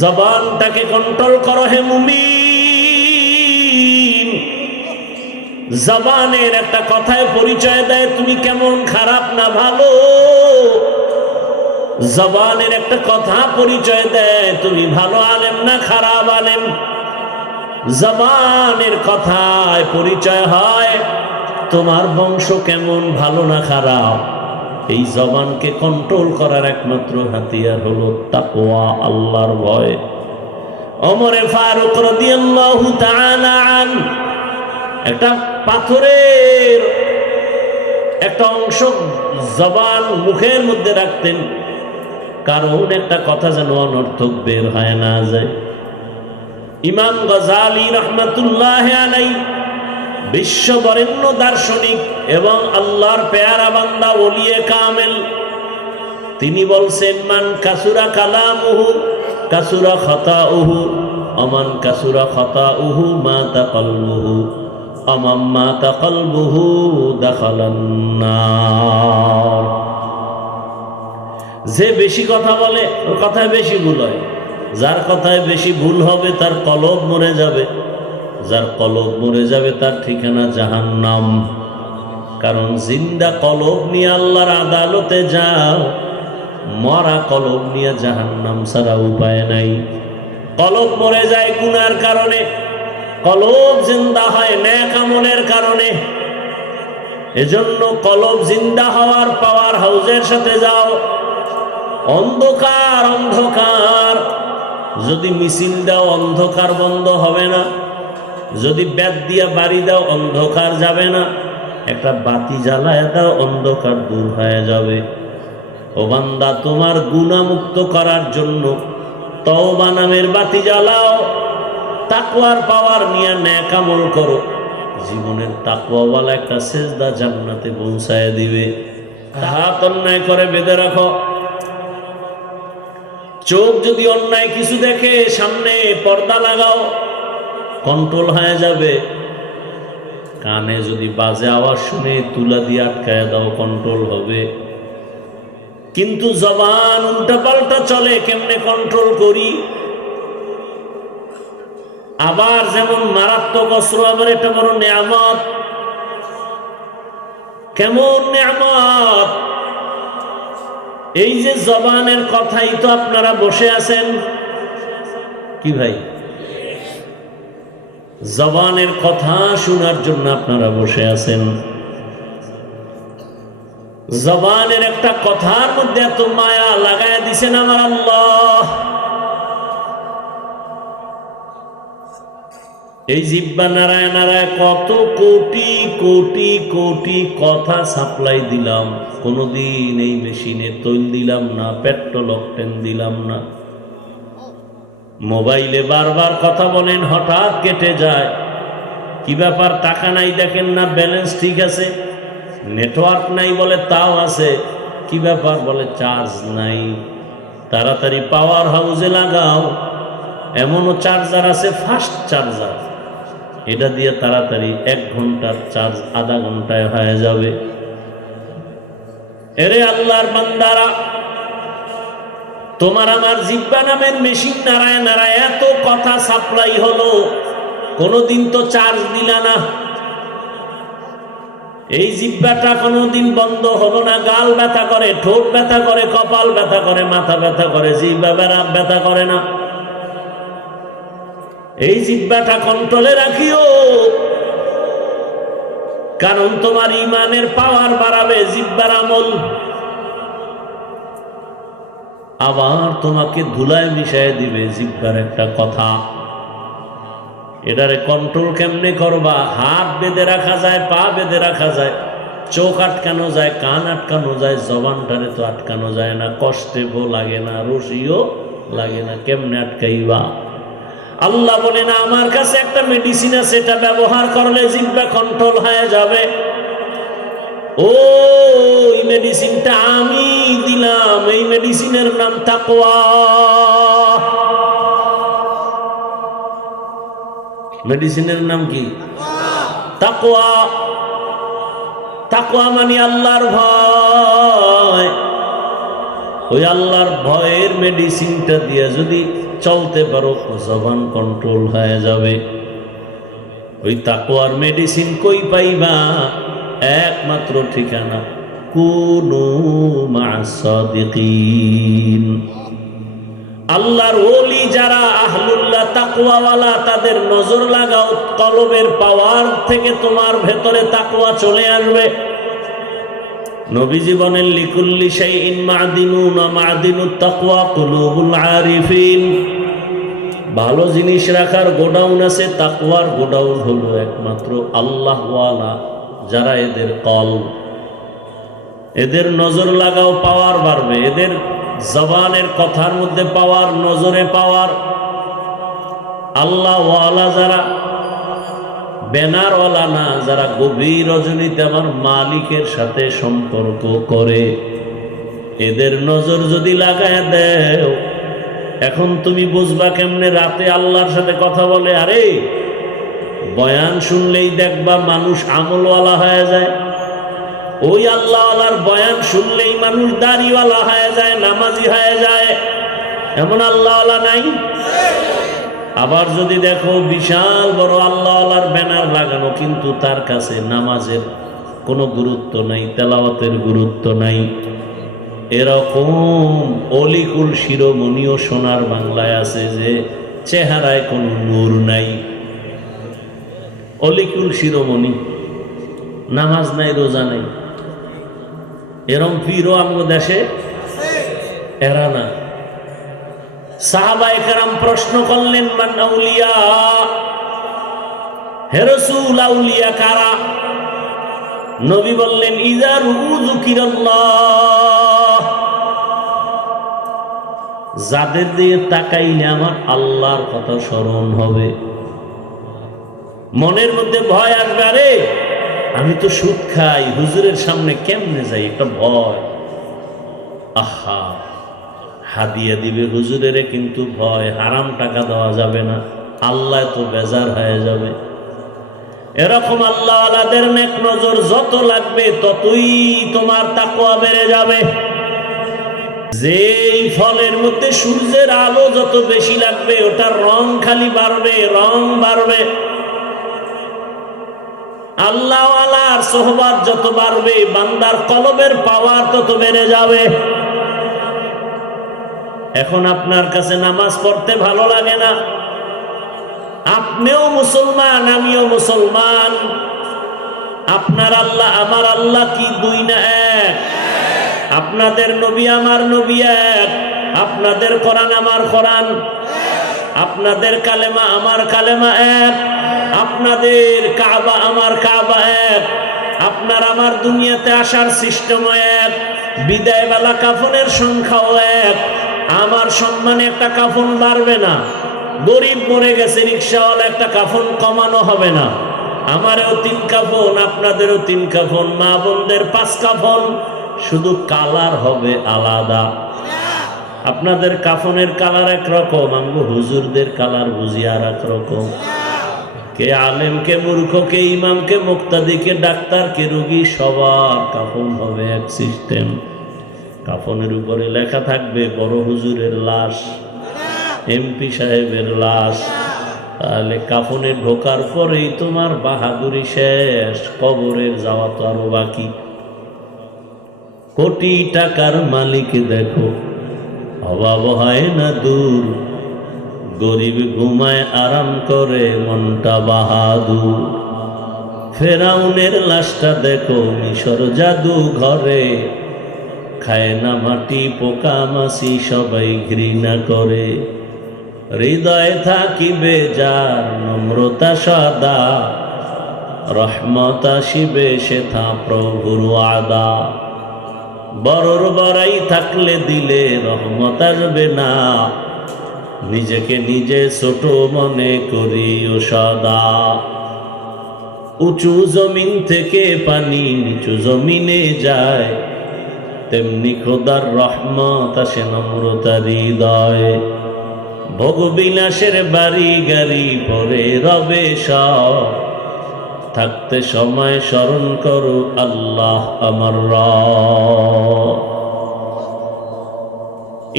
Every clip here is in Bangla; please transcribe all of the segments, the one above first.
জবানটাকে কন্ট্রোল করো হে মুমিন। জবানের একটা কথায় পরিচয় দেয় তুমি কেমন খারাপ না ভালো। জবানের একটা কথা পরিচয় দেয় তুমি ভালো আলেম না খারাপ আলেম। জবানের কথায় পরিচয় হয় তোমার বংশ কেমন ভালো না খারাপ। এই জবানকে কন্ট্রোল করার একমাত্র হাতিয়ার হলো তাকওয়া, আল্লাহর ভয়। ওমরে ফারুক রাদিয়াল্লাহু তাআলা আনহু একটা পাথরের একটা অংশ জবান মুখের মধ্যে রাখতেন, কারণ একটা কথা যেন অনর্থক বের হয় না যায়। ইমাম গজালি রহমাতুল্লাহ আলাইহি বিশ্ববরেণ্য দার্শনিক এবং আল্লাহর পেয়ারা বান্দা ওলিয়ে কামেল, তিনি বলছেন মান কাসুরা কালামুহু কাসুরা খাতাউহু আমান কাসুরা খাতাউহু মাতা কলবুহু আমাম মাতা কলবুহু দাখালান নার। যে বেশি কথা বলে ওর কথায় বেশি ভুল হয়, যার কথায় বেশি ভুল হবে তার কলব মরে যাবে, যার কলব মরে যাবে তার ঠিকানা জাহান্নাম। কারণ জিন্দা কলব নিয়ে আল্লাহর আদালতে যাও, মরা কলব নিয়ে জাহান্নাম ছাড়া উপায় নাই। কলব মরে যায় গুনার কারণে, কলব জিন্দা হয় নেক আমলের কারণে। এজন্য কলব জিন্দা হওয়ার পাওয়ার হাউজের সাথে যাও। অন্ধকার অন্ধকার যদি মিছিল দাও অন্ধকার বন্ধ হবে না, যদি ব্যাট দিয়া বাড়ি দাও অন্ধকার যাবে না, একটা বাতি জ্বালায় দাও অন্ধকার দূর হয়ে যাবে। ও বান্দা, তোমার গুনাহমুক্ত করার জন্য তওবা নামের বাতি জ্বালাও, তাকওয়ার পাওয়ার নিয়ে নেক আমল করো। জীবনের তাকওয়াওয়ালা একটা সেজদা জান্নাতে পৌঁছায় দিবে। হাত অন্যায় করে বেঁধে রাখো। চোখ যদি অন্যায় কিছু দেখে সামনে পর্দা লাগাও, কন্ট্রোল হয়ে যাবে। কানে যদি বাজে আওয়াজ শুনে তুলা দিয়ে আটকায় দাও, কন্ট্রোল হবে। কিন্তু জবান উল্টাপাল্টা চলে, কেমনে কন্ট্রোল করি? আবার যেমন মারাত্মক অস্ত্র, আবার এটা বড় নেয়ামত। কেমন নেয়ামত! এই যে জবানের কথাই তো আপনারা বসে আছেন কি ভাই? জবানের কথা শোনার জন্য আপনারা বসে আছেন। জবানের একটা কথার মধ্যে এত মায়া লাগায় দিছেন আমার আল্লাহ। এই জিহ্বা নাড়ায় নাড়ায় কত কোটি কোটি কোটি কথা সাপ্লাই দিলাম, কোনদিন এই মেশিনে তৈল দিলাম না, পেট্রোল অকটেন দিলাম না। মোবাইলে বারবার কথা বলেন, হঠাৎ কেটে যায়। কি ব্যাপার? টাকা নাই দেখেন না, ব্যালেন্স ঠিক আছে। নেটওয়ার্ক নাই বলে তাও আছে। কি ব্যাপার? বলে চার্জ নাই। তাড়াতাড়ি পাওয়ার হাউসে লাগাও। এমনও চার্জার আছে ফাস্ট চার্জার, এটা দিয়ে তাড়াতাড়ি 1 ঘন্টার চার্জ আধা ঘন্টায় হয়ে যাবে। এরে আল্লাহর বান্দারা, তোমার আমার জিহ্বা নামের মেশিন নাড়ায় নাড়ায় এত কথা সাপ্লাই হলো, কোনদিন তো চার্জ দিলা না। এই জিহ্বাটা কোনদিন বন্ধ হলো না। গাল ব্যথা করে, ঠোঁট ব্যথা করে, কপাল ব্যথা করে, মাথা ব্যথা করে, জিহ্বা ব্যথা করে না। এই জিহ্বাটা কন্ট্রোলে রাখিও, কারণ তোমার ইমানের পাওয়ার বাড়াবে জিহ্বার আমল। আবার তোমাকে ধুলায় মিশায় দিবে জিহ্বার একটা কথা। এটারে কন্ট্রোল কেমনে করবা? হাত বেঁধে রাখা যায়, পা বেঁধে রাখা যায়, চোখ আটকানো যায়, কান আটকানো যায়, জবানটারে তো আটকানো যায় না। কষ্টে লাগে না, রশিও লাগে না, কেমনে আটকাইবা? আল্লাহ বলে না, আমার কাছে একটা মেডিসিন আছে, এটা ব্যবহার করলে জিহ্বা কন্ট্রোল হয়ে যাবে। ওই মেডিসিনটা আমি দিলাম। এই মেডিসিনের নাম তাকওয়া। মেডিসিনের নাম কি? তাকওয়া। তাকওয়া মানে আল্লাহর ভয়। ওই আল্লাহর ভয়ের মেডিসিনটা দিয়ে যদি চলতে পারো, জবান কন্ট্রোল হয়ে যাবে। ওই তাকওয়ার মেডিসিন কই পাইবা? একমাত্র ঠিকানা কুনু মা'আস সাদিকিন। আল্লাহর ওলি যারা আহলুল্লাহ তাকওয়াওয়ালা, তাদের নজর লাগাও, কলবের পাওয়ার থেকে তোমার ভেতরে তাকওয়া চলে আসবে। নবীজি বলেন লিকুল্লি শাইইন মা'দিনুন ওয়া মা'দিনুত তাকওয়া কুলুবুল আরিফিন। ভালো জিনিস রাখার গোডাউন আছে, তাকওয়ার গোডাউন হলো একমাত্র আল্লাহওয়ালা যারা, এদের কলব, এদের নজর লাগাও, পাওয়ার বাড়বে। এদের জবানের কথার মধ্যে পাওয়ার, নজরে পাওয়ার। আল্লাহওয়ালা যারা, ব্যানারওয়ালা না, যারা গভীর রজনীতে আমার মালিকের সাথে সম্পর্ক করে, এদের নজর যদি লাগায় দেও, এখন তুমি বুঝবা কেমনে রাতে আল্লাহর সাথে কথা বলে। আরে বয়ান শুনলেই দেখবা মানুষ আমলওয়ালা হয়ে যায়। ওই আল্লাহওয়ালার বয়ান শুনলেই মানুষ দাড়িওয়ালা হয়ে যায়, নামাজি হয়ে যায়। এমন আল্লাহওয়ালা নাই? আবার যদি দেখো বিশাল বড় আল্লাহওয়ালার ব্যানার লাগানো, কিন্তু তার কাছে নামাজের কোনো গুরুত্ব নাই, তেলাওয়াতের গুরুত্ব নাই। এরকম অলিকুল শিরোমণিও সোনার বাংলায় আছে, যে চেহারায় কোনো নূর নাই। অলিকুল শিরোমণি, নামাজ নাই, রোজা নাই, এরম পীরও আমাদের দেশে এরা না। সাহাবায়ে কেরাম প্রশ্ন করলেন, মান আউলিয়া, হে রাসূল আউলিয়া কারা? নবী বললেন ইযা যুকিরাল্লাহ, যাদের দিকে তাকাইলে আমার আল্লাহর কথা স্মরণ হবে, মনের মধ্যে ভয় আসবে। আরে আমি তো সুদ খাই, হুজুরের সামনে কেমনে যাই, একটা ভয়। আহা, হাদিয়া দিবে হুজুরের, কিন্তু ভয়, হারাম টাকা দেওয়া যাবে না, আল্লাহ তো বেজার হয়ে যাবে। এরকম আল্লাহওয়ালাদের নেক নজর যত লাগবে, ততই তোমার তাকওয়া বেড়ে যাবে। যেই ফলের মধ্যে সূর্যের আলো যত বেশি লাগবে, ওটার রং খালি বাড়বে, রং বাড়বে। আল্লাহওয়ালার সোহবত যত বাড়বে, বান্দার কলবের পাওয়ার তত বেড়ে যাবে। এখন আপনার কাছে নামাজ পড়তে ভালো লাগে না, আপনিও মুসলমান, আমিও মুসলমান। আপনার আল্লাহ আমার আল্লাহ কি দুই না এক? আপনাদের নবী আমার নবী এক, আপনাদের কোরআন আমার কোরআন, আপনাদের কালেমা আমার কালেমা এক, আপনাদের কাবা আমার কাবা এক, আপনার আমার দুনিয়াতে আসার সিস্টেম এক, বিদায় বেলা কাফনের সংখ্যাও এক। আমার সম্মানে একটা কাফন বাড়বে না, গরিব মরে গেছে রিক্সাওয়ালা, একটা কাফন কমানো হবে না। আমারও 3 কাফন, আপনাদেরও 3 কাফন, মা বোনদের 5 কাফন, শুধু কালার হবে আলাদা। আপনাদের কাফনের কালার একরকম, আমগো হুজুরদের কালার বুঝি আর এক রকম। কে আলেম, কে মূর্খ, কে ইমাম, কে মুক্তাদি, কে ডাক্তার, কে রোগী, সবার কাফন হবে এক সিস্টেম। কাফনের উপরে লেখা থাকবে বড় হুজুরের লাশ, এমপি সাহেবের লাশ। তাহলে কাফনে ঢোকার পরেই তোমার বাহাদুরি শেষ, কবরের যাওয়া তো আরো বাকি। কোটি টাকার মালিক দেখো, অভাব হয় না দূর, গরিব ঘুমায় আরাম করে মনটা বাহাদুর। ফেরাউনের লাশটা দেখো মিশর জাদু ঘরে, খায় না মাটি পোকা মাছি, সবাই ঘৃণা করে। হৃদয়ে থাকিবে যার নম্রতা সদা, রহমত আসিবে সেথা প্রভুর ওয়াদা। বড়র বড়াই থাকলে দিলে রহমত আসবে না, নিজেকে নিজে ছোট মনে করিও সদা। উঁচু জমিন থেকে পানি নিচু জমিনে যায়, তেমনি খোদার রহমত আসে নম্রতার হৃদয়ে। ভোগবিলাসের বাড়ি গাড়ি পরে রবে সব, থাকতে সময় স্মরণ করো আল্লাহ আমার রব।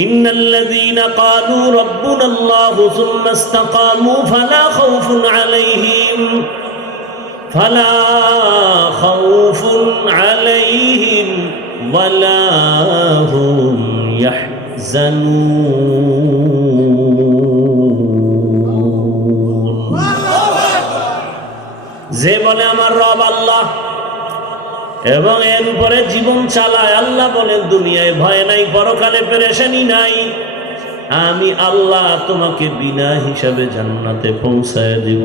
ইন্নাল্লাযীনা ক্বালু রাব্বুনাল্লাহু সুম্মা ইসতাকামু ফালা খাউফুন আলাইহিম ওয়ালা হুম ইয়াহজানুন। যে বলে আমার রব আল্লাহ এবং এর উপরে জীবন চালায়, আল্লাহ বলেন দুনিয়ায় ভয় নাই, পরকালে পেরেশানি নাই, আমি আল্লাহ তোমাকে বিনা হিসাবে জান্নাতে পৌঁছায় দিব।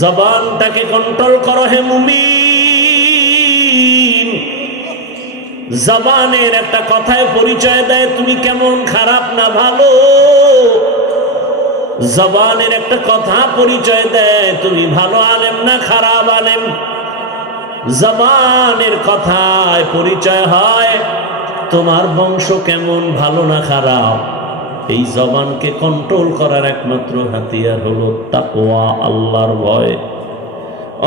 জবানটাকে কন্ট্রোল করো হে মুমিন। জবানের একটা কথায় পরিচয় দেয় তুমি কেমন খারাপ না ভালো। জবানের একটা কথা পরিচয় দেয় তুমি ভালো আলেম না খারাপ আলেম। জবানের কথায় পরিচয় হয় তোমার বংশ কেমন ভালো না খারাপ। এই জবানকে কন্ট্রোল করার একমাত্র হাতিয়ার হলো তাকওয়া, আল্লাহর ভয়।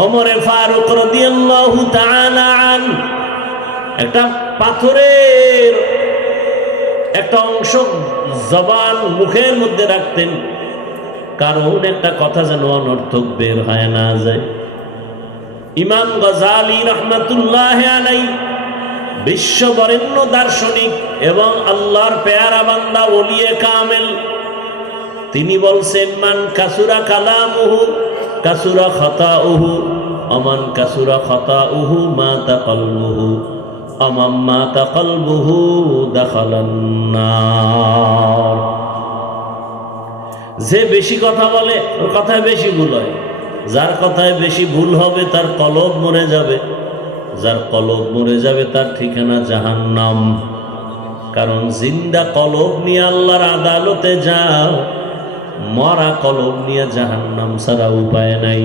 ওমরে ফারুক রাদিয়াল্লাহু তাআলা আন একটা পাথরের একটা অংশ জবান মুখের মধ্যে রাখতেন, কারণ একটা কথা যেন অনর্থক বের হয় না যায়। ইমাম গজালি রহমাতুল্লাহ আলাইহি বিশ্ববরেণ্য দার্শনিক এবং আল্লাহর পেয়ারা বান্দা ওলিয়ে কামেল, তিনি বলছেন মান কাসুরা কালামুহু কাসুরা খাতাউহু আমান কাসুরা খাতাউহু মাতা কলবুহু আমাম মাতা কলবুহু দাখালান নার। যে বেশি কথা বলে ওর কথায় বেশি ভুল হয়, যার কথায় বেশি ভুল হবে তার কলব মরে যাবে, যার কলব মরে যাবে তার ঠিকানা জাহান্নাম। কারণ জিন্দা কলব নিয়ে আল্লাহর আদালতে যাও, মরা কলব নিয়ে জাহান্নাম ছাড়া উপায় নাই।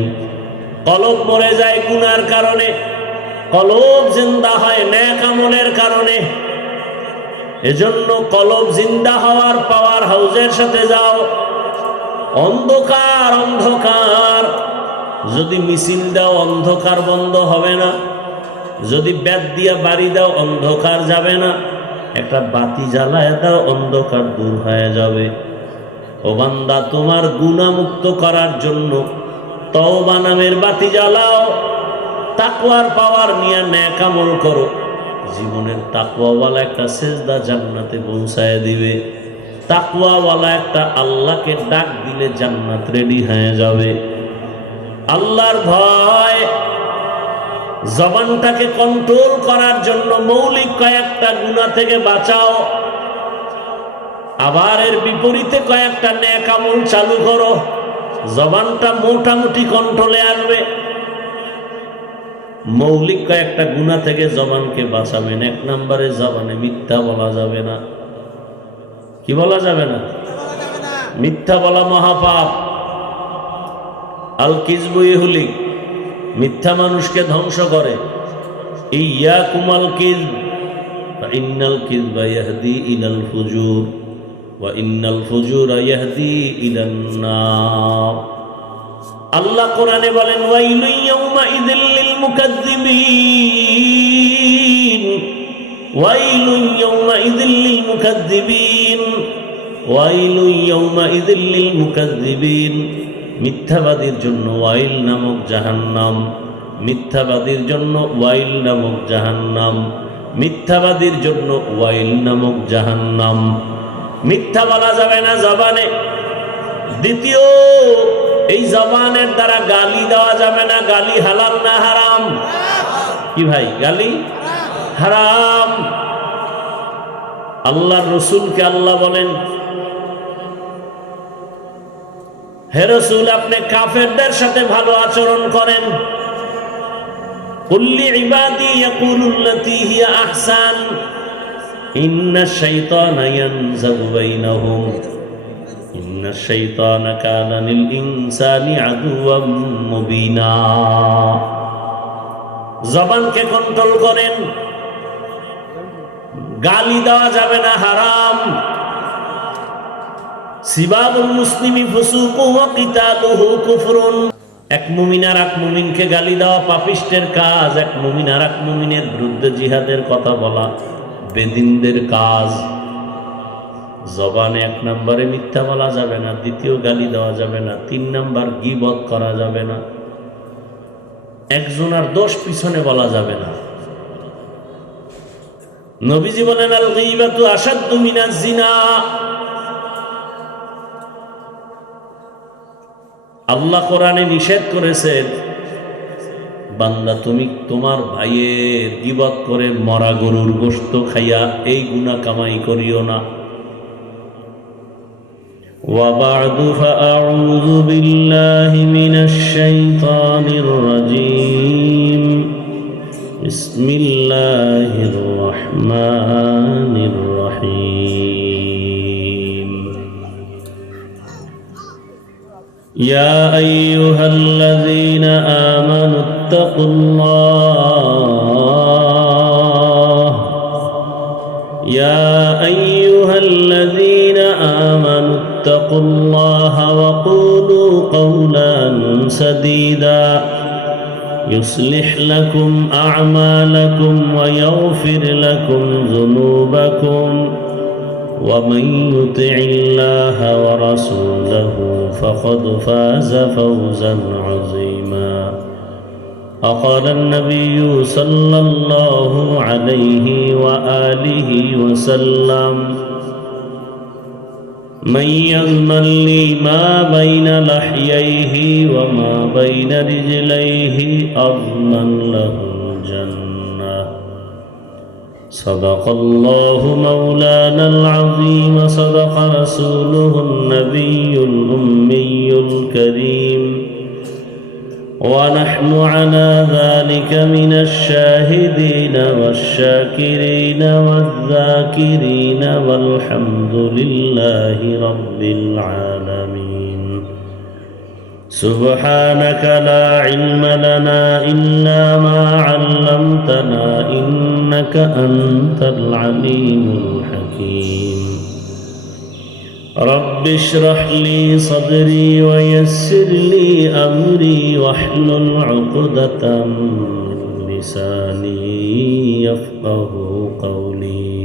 কলব মরে যায় গুনার কারণে, কলব জিন্দা হয় নেক আমলের কারণে। এজন্য কলব জিন্দা হওয়ার পাওয়ার হাউজের সাথে যাও। অন্ধকার অন্ধকার যদি মিছিল দাও অন্ধকার বন্ধ হবে না, যদি ব্যাট দিয়া বাড়ি দাও অন্ধকার যাবে না, একটা বাতি জ্বালায় দাও অন্ধকার দূর হয়ে যাবে। ও বান্দা, তোমার গুনাহমুক্ত করার জন্য তওবা নামের বাতি জ্বালাও, তাকওয়ার পাওয়ার নিয়ে নেক আমল করো। জীবনের তাকওয়াওয়ালা একটা সেজদা জান্নাতে পৌঁছায় দিবে। তাকওয়াওয়ালা একটা আল্লাহকে ডাক দিলে জান্নাত রেডি হয়ে যাবে। আল্লাহর ভয় জবানটাকে কন্ট্রোল করার জন্য মৌলিক কয়েকটা গুনাহ থেকে বাঁচাও, আবার এর বিপরীতে কয়েকটা নেক আমল চালু করো, জবানটা মোটামুটি কন্ট্রোলে আসবে। মৌলিক কয়েকটা গুনাহ থেকে জবানকে বাঁচাবেন। এক নম্বরে জবানে মিথ্যা বলা যাবে না। কি বলা যাবে না? মিথ্যা বলা মহাপাপ। আল কিযবু ইহলিক, মিথ্যা মানুষকে ধ্বংস করে। ইয়াকুমাল কিযব ফাইন্নাল কিযবা ইয়াহদি ইলাল ফুজুর ওয়া ইন্নাল ফুজুরা ইয়াহদি ইলান নার। আল্লাহ কোরআনে বলেন ওয়াইলুন ইয়াউমাইযিল লিল মুকাজ্জিবিন, ওয়াইলুন ইয়াউমাইযিল লিল মুকাজ্জিবিন, ওয়াইলুন ইয়াউমাইযিল লিল মুকাজ্জিবিন। মিথ্যাবাদীর জন্য ওয়াইল নামক জাহান্নাম, মিথ্যাবাদীর জন্য ওয়াইল নামক জাহান্নাম, মিথ্যাবাদীর জন্য ওয়াইল নামক জাহান্নাম। মিথ্যা বলা যাবে না জবানে। দ্বিতীয়, এই জবানের দ্বারা গালি দেওয়া যাবে না। গালি হালাল না হারাম? কি ভাই, গালি হারাম। আল্লাহর রাসূলকে আল্লাহ বলেন, হে রাসূল, আপনি কাফেরদের সাথে ভালো আচরণ করেন। কুল্লি ইবাদি ইয়াকুলুল্লাতী হিয়া আহসান ইন্নাশ শাইতানা ইয়ানযাগু বাইনাহুম ইন্নাশ শাইতানা কানা লিল ইনসানি আদুওয়াম মুবিনা। জবানকে কন্ট্রোল করেন। গালি দেওয়া যাবে না, হারাম। সিবাবুল মুসলিমি ফুসুকু ওয়া কিতালুহু কুফরুন। এক মুমিন আর এক মুমিনকে গালি দেওয়া পাপিষ্টের কাজ। এক মুমিন আর এক মুমিনের বিরুদ্ধে জিহাদের কথা বলা বেদিনদের কাজ। জবানে 1 নম্বরে মিথ্যা বলা যাবে না, দ্বিতীয় গালি দেওয়া যাবে না, 3 নম্বর গীবত করা যাবে না, একজনের দোষ পিছনে বলা যাবে না। নবীজি বলেন আল গীবাতু আশাদ্দু মিনাজ জিনা। আল্লাহ কোরআনে নিষেধ করেছেন, বান্দা তুমি তোমার ভাইয়ের গীবত করে মরা গরুর গোশত খাইয়া এই গুনাহ কামাই করিও না। ওয়া বা'দু ফাআউযু বিল্লাহি মিনাশ শাইতানির রাজীম। বিসমিল্লাহির রহমানির রহিম। ইয়া আইয়ুহাল্লাযীনা আমানু ইত্তাকুল্লাহ ইয়া আইয়ুহাল্লাযীনা আমানু ইত্তাকুল্লাহ ওয়া কুলু কওলান সাদীদা يصلح لكم أعمالكم ويغفر لكم ذنوبكم ومن يطع الله ورسوله فقد فاز فوزا عظيما. وقال النبي صلى الله عليه وآله وسلم من يضمن لي ما بين لحييه وما بين رجليه أضمن له الجنة. صدق الله مولانا العظيم وصدق رسوله النبي الأمي الكريم ونحن على ذلك من الشاهدين والشاكرين والذاكرين والحمد لله رب العالمين. سبحانك لا علم لنا إلا ما علمتنا إنك أنت العليم الحكيم. رب اشرح لي صدري ويسر لي أمري واحلل عقدة من لساني يفقه قولي.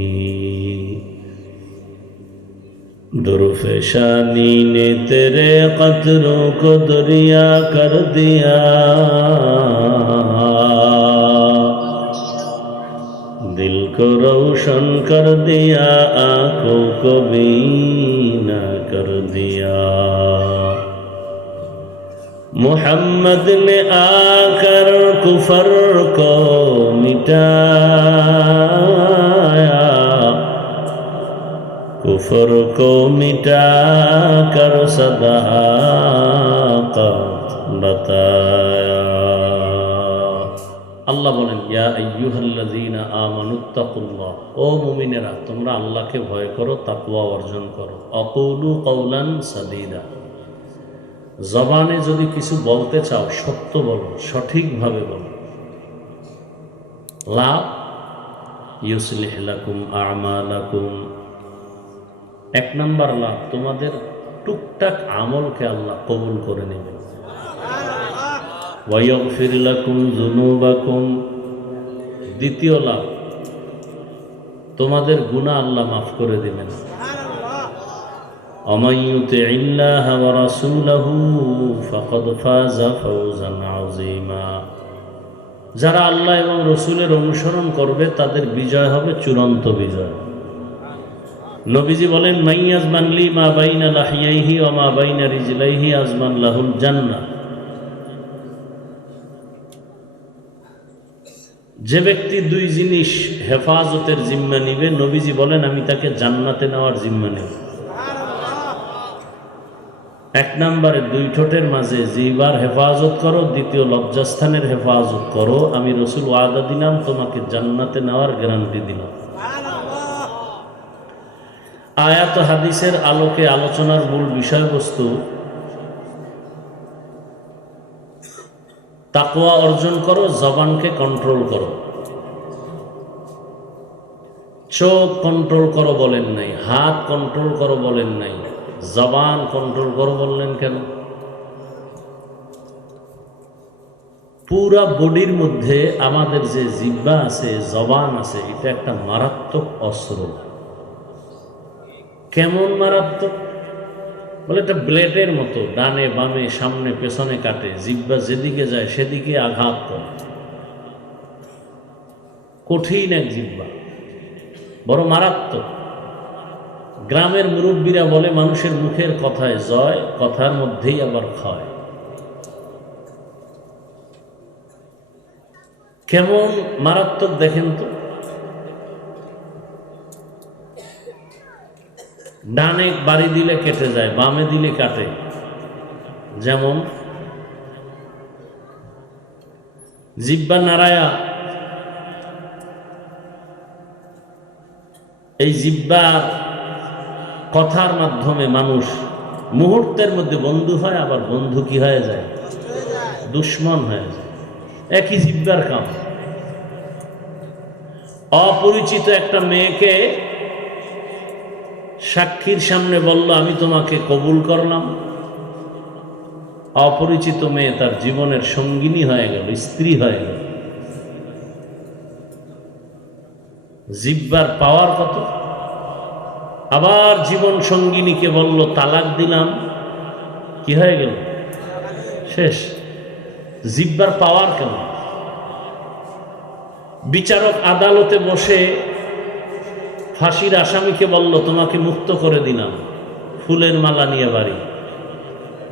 درفشانی نے تیرے قطروں کو دریا کر دیا، दिल को रोशन कर दिया, आंखों को बीना कर दिया। मोहम्मद ने आकर कुफर को मिटाया, कुफर को मिटा कर सदाकत बताया। আল্লাহ বলেন ইয়া আইয়ুহাল্লাযীনা আমানুত্তাকুল্লাহ, ও মুমিনেরা তোমরা আল্লাহকে ভয় করো, তাকওয়া অর্জন করো। আকুলু কওলান সাদীদা, জবানে যদি কিছু বলতে চাও সত্য বলো, সঠিকভাবে বলো। লা ইউসলিহ লাকুম আমালাকুম, 1 নম্বর লাভ তোমাদের টুকটাক আমলকে আল্লাহ কবুল করে নেবেন। ওয়াগফির লাকুম যুনুবাকুম, দ্বিতীয় লাভ তোমাদের গুনাহ আল্লাহ মাফ করে দিবেন। ওয়ামান ইউতিইল্লাহা ওয়া রাসূলাহু ফাকাদ ফাযা ফাওজান আযীমা, যারা আল্লাহ এবং রাসূলের অনুসরণ করবে তাদের বিজয় হবে চূড়ান্ত বিজয়। নবীজি বলেন মাইয়াজমান লি মা বাইনা লাহিয়াইহি ওয়া মা বাইনা রিজলাইহি আজমান লাহুল জান্নাহ, যে ব্যক্তি 2 জিনিস হেফাজতের জিম্মা নিবে, নবীজি বলেন আমি তাকে জান্নাতে নেওয়ার জিম্মা নেব। 1 নম্বরে 2 ঠোঁটের মাঝে জিহ্বার হেফাজত করো, দ্বিতীয় লজ্জাস্থানের হেফাজত করো, আমি রাসূল ওয়াদা দিলাম তোমাকে জান্নাতে নেওয়ার গ্যারান্টি দিলাম। আয়াত হাদিসের আলোকে আলোচনার মূল বিষয়বস্তু তাকওয়া অর্জন করো, জবানকে কন্ট্রোল করো। চোখ কন্ট্রোল করো বলেন নাই, হাত কন্ট্রোল করো বলেন নাই, জবান কন্ট্রোল করো বললেন কেন? পুরা বডির মধ্যে আমাদের যে জিহ্বা আছে, জবান আছে, এটা একটা মারাত্মক অস্ত্র। কেমন মারাত্মক? বলে এটা ব্লেডের মতো, ডানে বামে সামনে পেছনে কাটে, জিহ্বা যেদিকে যায় সেদিকে আঘাত করে। কঠিন এক জিহ্বা, বড় মারাত্মক। গ্রামের মুরব্বীরা বলে মানুষের মুখের কথায় জয়, কথার মধ্যেই আবার ক্ষয়। কেমন মারাত্মক দেখেন তো। ডানে বাড়ি দিলে কেটে যায়, বামে দিলে কাটে। যেমন জিহ্বা নাড়ায়া, এই জিহ্বার কথার মাধ্যমে মানুষ মুহূর্তের মধ্যে বন্ধু হয়, আবার বন্ধু কি হয়ে যায়? দুশ্মন হয়ে যায়। একই জিহ্বার কাম। অপরিচিত একটা মেয়েকে সাক্ষীর সামনে বলল আমি তোমাকে কবুল করলাম। অপরিচিত মেয়ে তার জীবনের সঙ্গিনী হয়ে গেল, স্ত্রী হয়ে গেল। জিহ্বার পাওয়ার কত! আবার জীবন সঙ্গিনীকে বলল তালাক দিলাম, কি হয়ে গেল? শেষ। জিহ্বার পাওয়ার কেমন! বিচারক আদালতে বসে ফাঁসির আসামিকে বলল তোমাকে মুক্ত করে দিলাম, ফুলের মালা নিয়ে বাড়ি।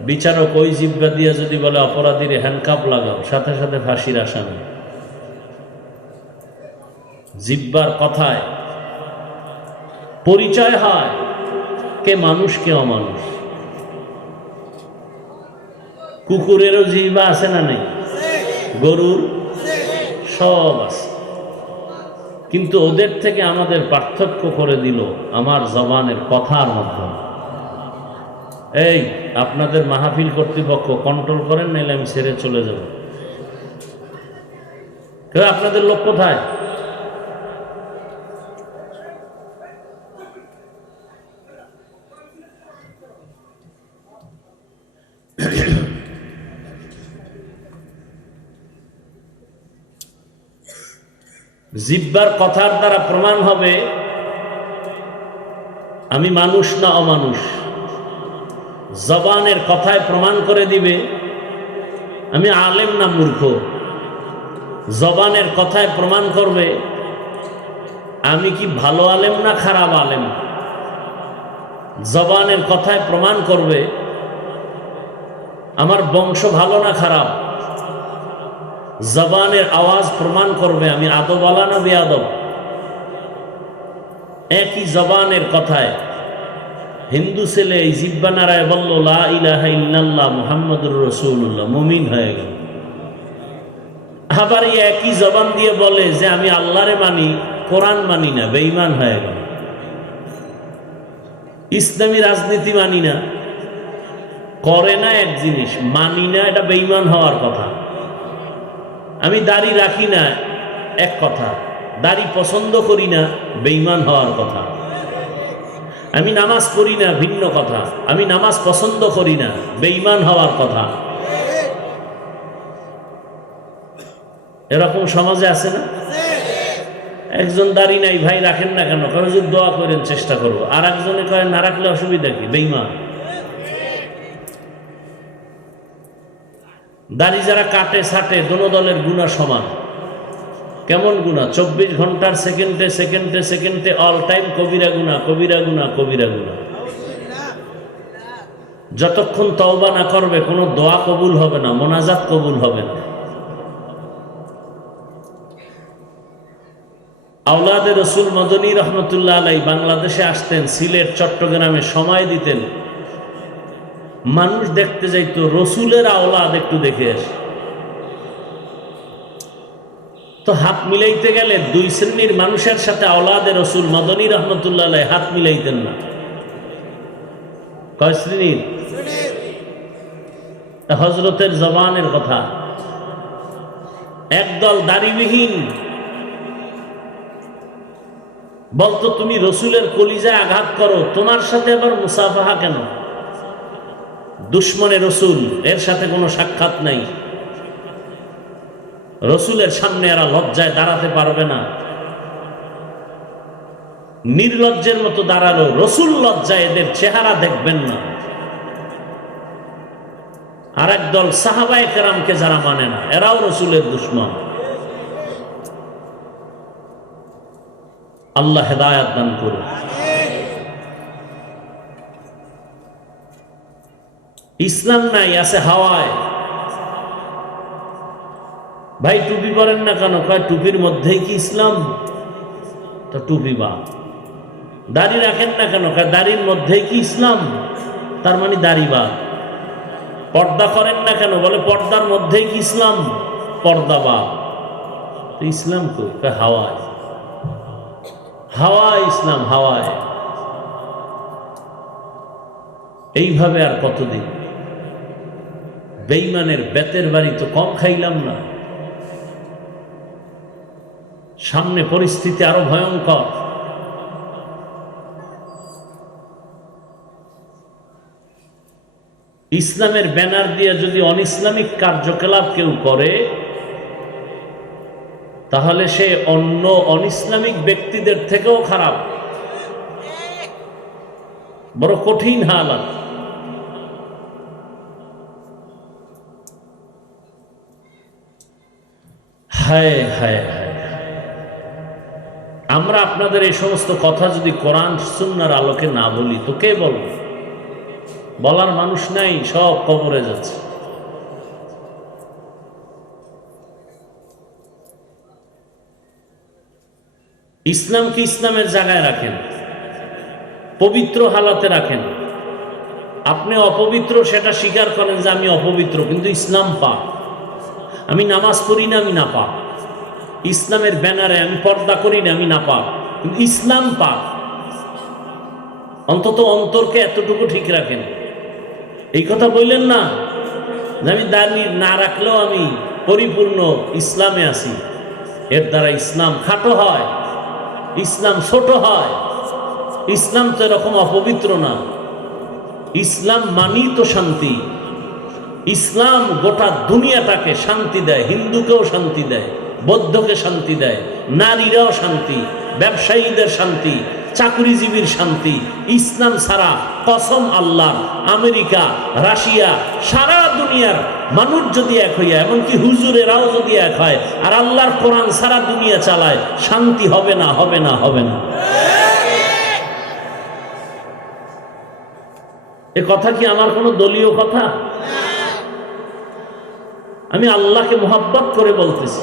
বিচারক ওই জিহ্বা দিয়ে যদি বলে অপরাধীর হ্যান্ডকাপ লাগাও, সাথে সাথে ফাঁসির আসামি। জিহ্বার কথায় পরিচয় হয় কে মানুষ কে অমানুষ। কুকুরেরও জিহ্বা আছে না নেই? গরুর সব আছে। কিন্তু ওদের থেকে আমাদের পার্থক্য করে দিল আমার জবানের কথার মাধ্যমে। এই আপনাদের মাহফিল কর্তৃপক্ষ কন্ট্রোল করেন, নাইলে আমি ছেড়ে চলে যাব। কেউ আপনাদের লোক কোথায়? জিহ্বার কথার দ্বারা প্রমাণ হবে আমি মানুষ না অমানুষ। জবানের কথায় প্রমাণ করে দিবে আমি আলেম না মূর্খ। জবানের কথায় প্রমাণ করবে আমি কি ভালো আলেম না খারাপ আলেম। জবানের কথায় প্রমাণ করবে আমার বংশ ভালো না খারাপ। জবানের আওয়াজ প্রমাণ করবে আমি আদবওয়ালা না বেয়াদব। একই জবানের কথায় হিন্দু ছেলে এই জিহ্বা নাড়ায় বলল লা ইলাহা ইল্লাল্লাহ মুহাম্মাদুর রাসূলুল্লাহ, মুমিন হয়ে গেল। আবার এই একই জবান দিয়ে বলে যে আমি আল্লাহরে মানি, কোরআন মানি না, বেঈমান হয়ে গেল। ইসলামী রাজনীতি মানি না, করে না এক জিনিস, মানি না, এটা বেঈমান হওয়ার কথা। আমি দাড়ি রাখি না এক কথা, দাড়ি পছন্দ করি না, বেঈমান হওয়ার কথা। আমি নামাজ পড়ি না ভিন্ন কথা, আমি নামাজ পছন্দ করি না, বেঈমান হওয়ার কথা। এরকম সমাজে আছে না? একজন দাড়ি নাই, ভাই রাখেন না কেন? কারণ যদি দোয়া করেন চেষ্টা করবো। আর একজনে কয় না রাখলে অসুবিধা কি? বেঈমান। দাড়ি যারা কাটে ছাটে দোনো দলের গুনাহ সমান। কেমন গুনাহ? 24 ঘন্টার সেকেন্ডে সেকেন্ডে সেকেন্ডে অল টাইম কবিরা গুনাহ, কবিরা গুনাহ, কবিরা গুনাহ। যতক্ষণ তওবা না করবে কোনো দোয়া কবুল হবে না, মোনাজাত কবুল হবে না। আওলাদে রসুল মদনী রহমতুল্লাহ আলাই বাংলাদেশে আসতেন, সিলেট চট্টগ্রামে সময় দিতেন। মানুষ দেখতে যাইতো, রসুলের আওলাদ একটু দেখে আসে। তো হাত মিলাইতে গেলে দুই শ্রেণীর মানুষের সাথে আওলাদে রসুল মদনী রহমতুল্লাহ আলাই হাত মিলাইতেন না। কয় শ্রেণীর? হযরতের জবানের কথা। একদল দাড়িবিহীন বলতো তুমি রসুলের কলিজায় আঘাত করো, তোমার সাথে আবার মুসাফাহা কেন? দুশ্মনে রসুল, এর সাথে কোনো সাক্ষাৎ নাই। রসুলের সামনে এরা লজ্জায় দাঁড়াতে পারবে না। নির্লজ্জের মতো দাঁড়ালো, রসুল লজ্জা এদের চেহারা দেখবেন না। আর একদল সাহাবায়ে কেরামকে যারা মানে না, এরাও রসুলের দুশমন। আল্লাহ হেদায়াত দান করুন। ইসলাম নাই, আছে হাওয়ায়। ভাই টুপি পরেন না কেন? কয় টুপির মধ্যেই কি ইসলাম? তো টুপি বা। দাড়ি রাখেন না কেন? কয় দাড়ির মধ্যেই কি ইসলাম? তার মানে দাড়ি বা। পর্দা করেন না কেন? বলে পর্দার মধ্যেই কি ইসলাম? পর্দা বা। তো ইসলাম কই? কয় হাওয়ায়। হাওয়ায় ইসলাম, হাওয়ায়। এইভাবে আর কতদিন? বেঈমানের বেতের বাড়ি তো কম খাইলাম না, সামনে পরিস্থিতি আরো ভয়ঙ্কর। ইসলামের ব্যানার দিয়ে যদি অনইসলামিক কার্যকলাপ কেউ করে, তাহলে সে অন্য অনইসলামিক ব্যক্তিদের থেকেও খারাপ। বড় কঠিন হালাত। হায় হায় হায়। আমরা আপনাদের এই সমস্ত কথা যদি কোরআন সুন্নাহর আলোকে না বলি তো কে বলবে? বলার মানুষ নাই, সব কবরে যাচ্ছে। ইসলামকে ইসলামের জায়গায় রাখেন, পবিত্র হালাতে রাখেন। আপনি অপবিত্র সেটা স্বীকার করেন যে আমি অপবিত্র, কিন্তু ইসলাম পাক। আমি নামাজ পড়ি না, আমি না পাক। ইসলামের ব্যানারে আমি পর্দা করি না, আমি না পাক, কিন্তু ইসলাম পাক। অন্তত অন্তরকে এতটুকু ঠিক রাখেন। এই কথা বললেন না যে আমি দাড়ি না রাখলেও আমি পরিপূর্ণ ইসলামে আছি। এর দ্বারা ইসলাম খাটো হয়, ইসলাম ছোট হয়। ইসলাম তো এরকম অপবিত্র না। ইসলাম মানি তো শান্তি। ইসলাম গোটা দুনিয়াটাকে শান্তি দেয়, হিন্দুকেও শান্তি দেয়, বৌদ্ধকে শান্তি দেয়, নারীরাও শান্তি, ব্যবসায়ীদের শান্তি, চাকরিজীবীর শান্তি। ইসলাম ছাড়া কসম আল্লাহ, আমেরিকা, রাশিয়া, সারা দুনিয়ার মানুষ যদি এক হইয়া, এমনকি হুজুরেরাও যদি এক হয় আর আল্লাহর কোরআন সারা দুনিয়া চালায়, শান্তি হবে না, হবে না, হবে না। এ কথা কি আমার কোনো দলীয় কথা? আমি আল্লাহকে মোহাব্বত করে বলতেছি।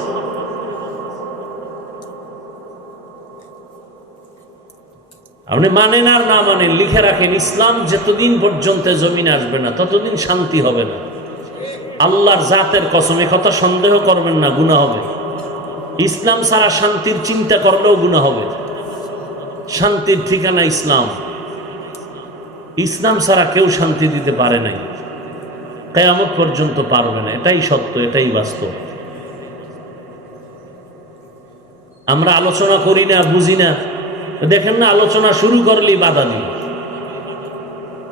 আপনি মানেন আর না মানেন, লিখে রাখেন, ইসলাম যতদিন পর্যন্ত জমিনে আসবে না ততদিন শান্তি হবে না। আল্লাহর জাতের কসম, এ কথা সন্দেহ করবেন না, গুনাহ হবে। ইসলাম ছাড়া শান্তির চিন্তা করলেও গুনাহ হবে। শান্তির ঠিকানা ইসলাম। ইসলাম ছাড়া কেউ শান্তি দিতে পারে নাই, কিয়ামত পর্যন্ত পারবে না। এটাই সত্য, এটাই বাস্তব। আমরা আলোচনা করি না, বুঝি না। দেখেন না, আলোচনা শুরু করলেই বাধা দিই।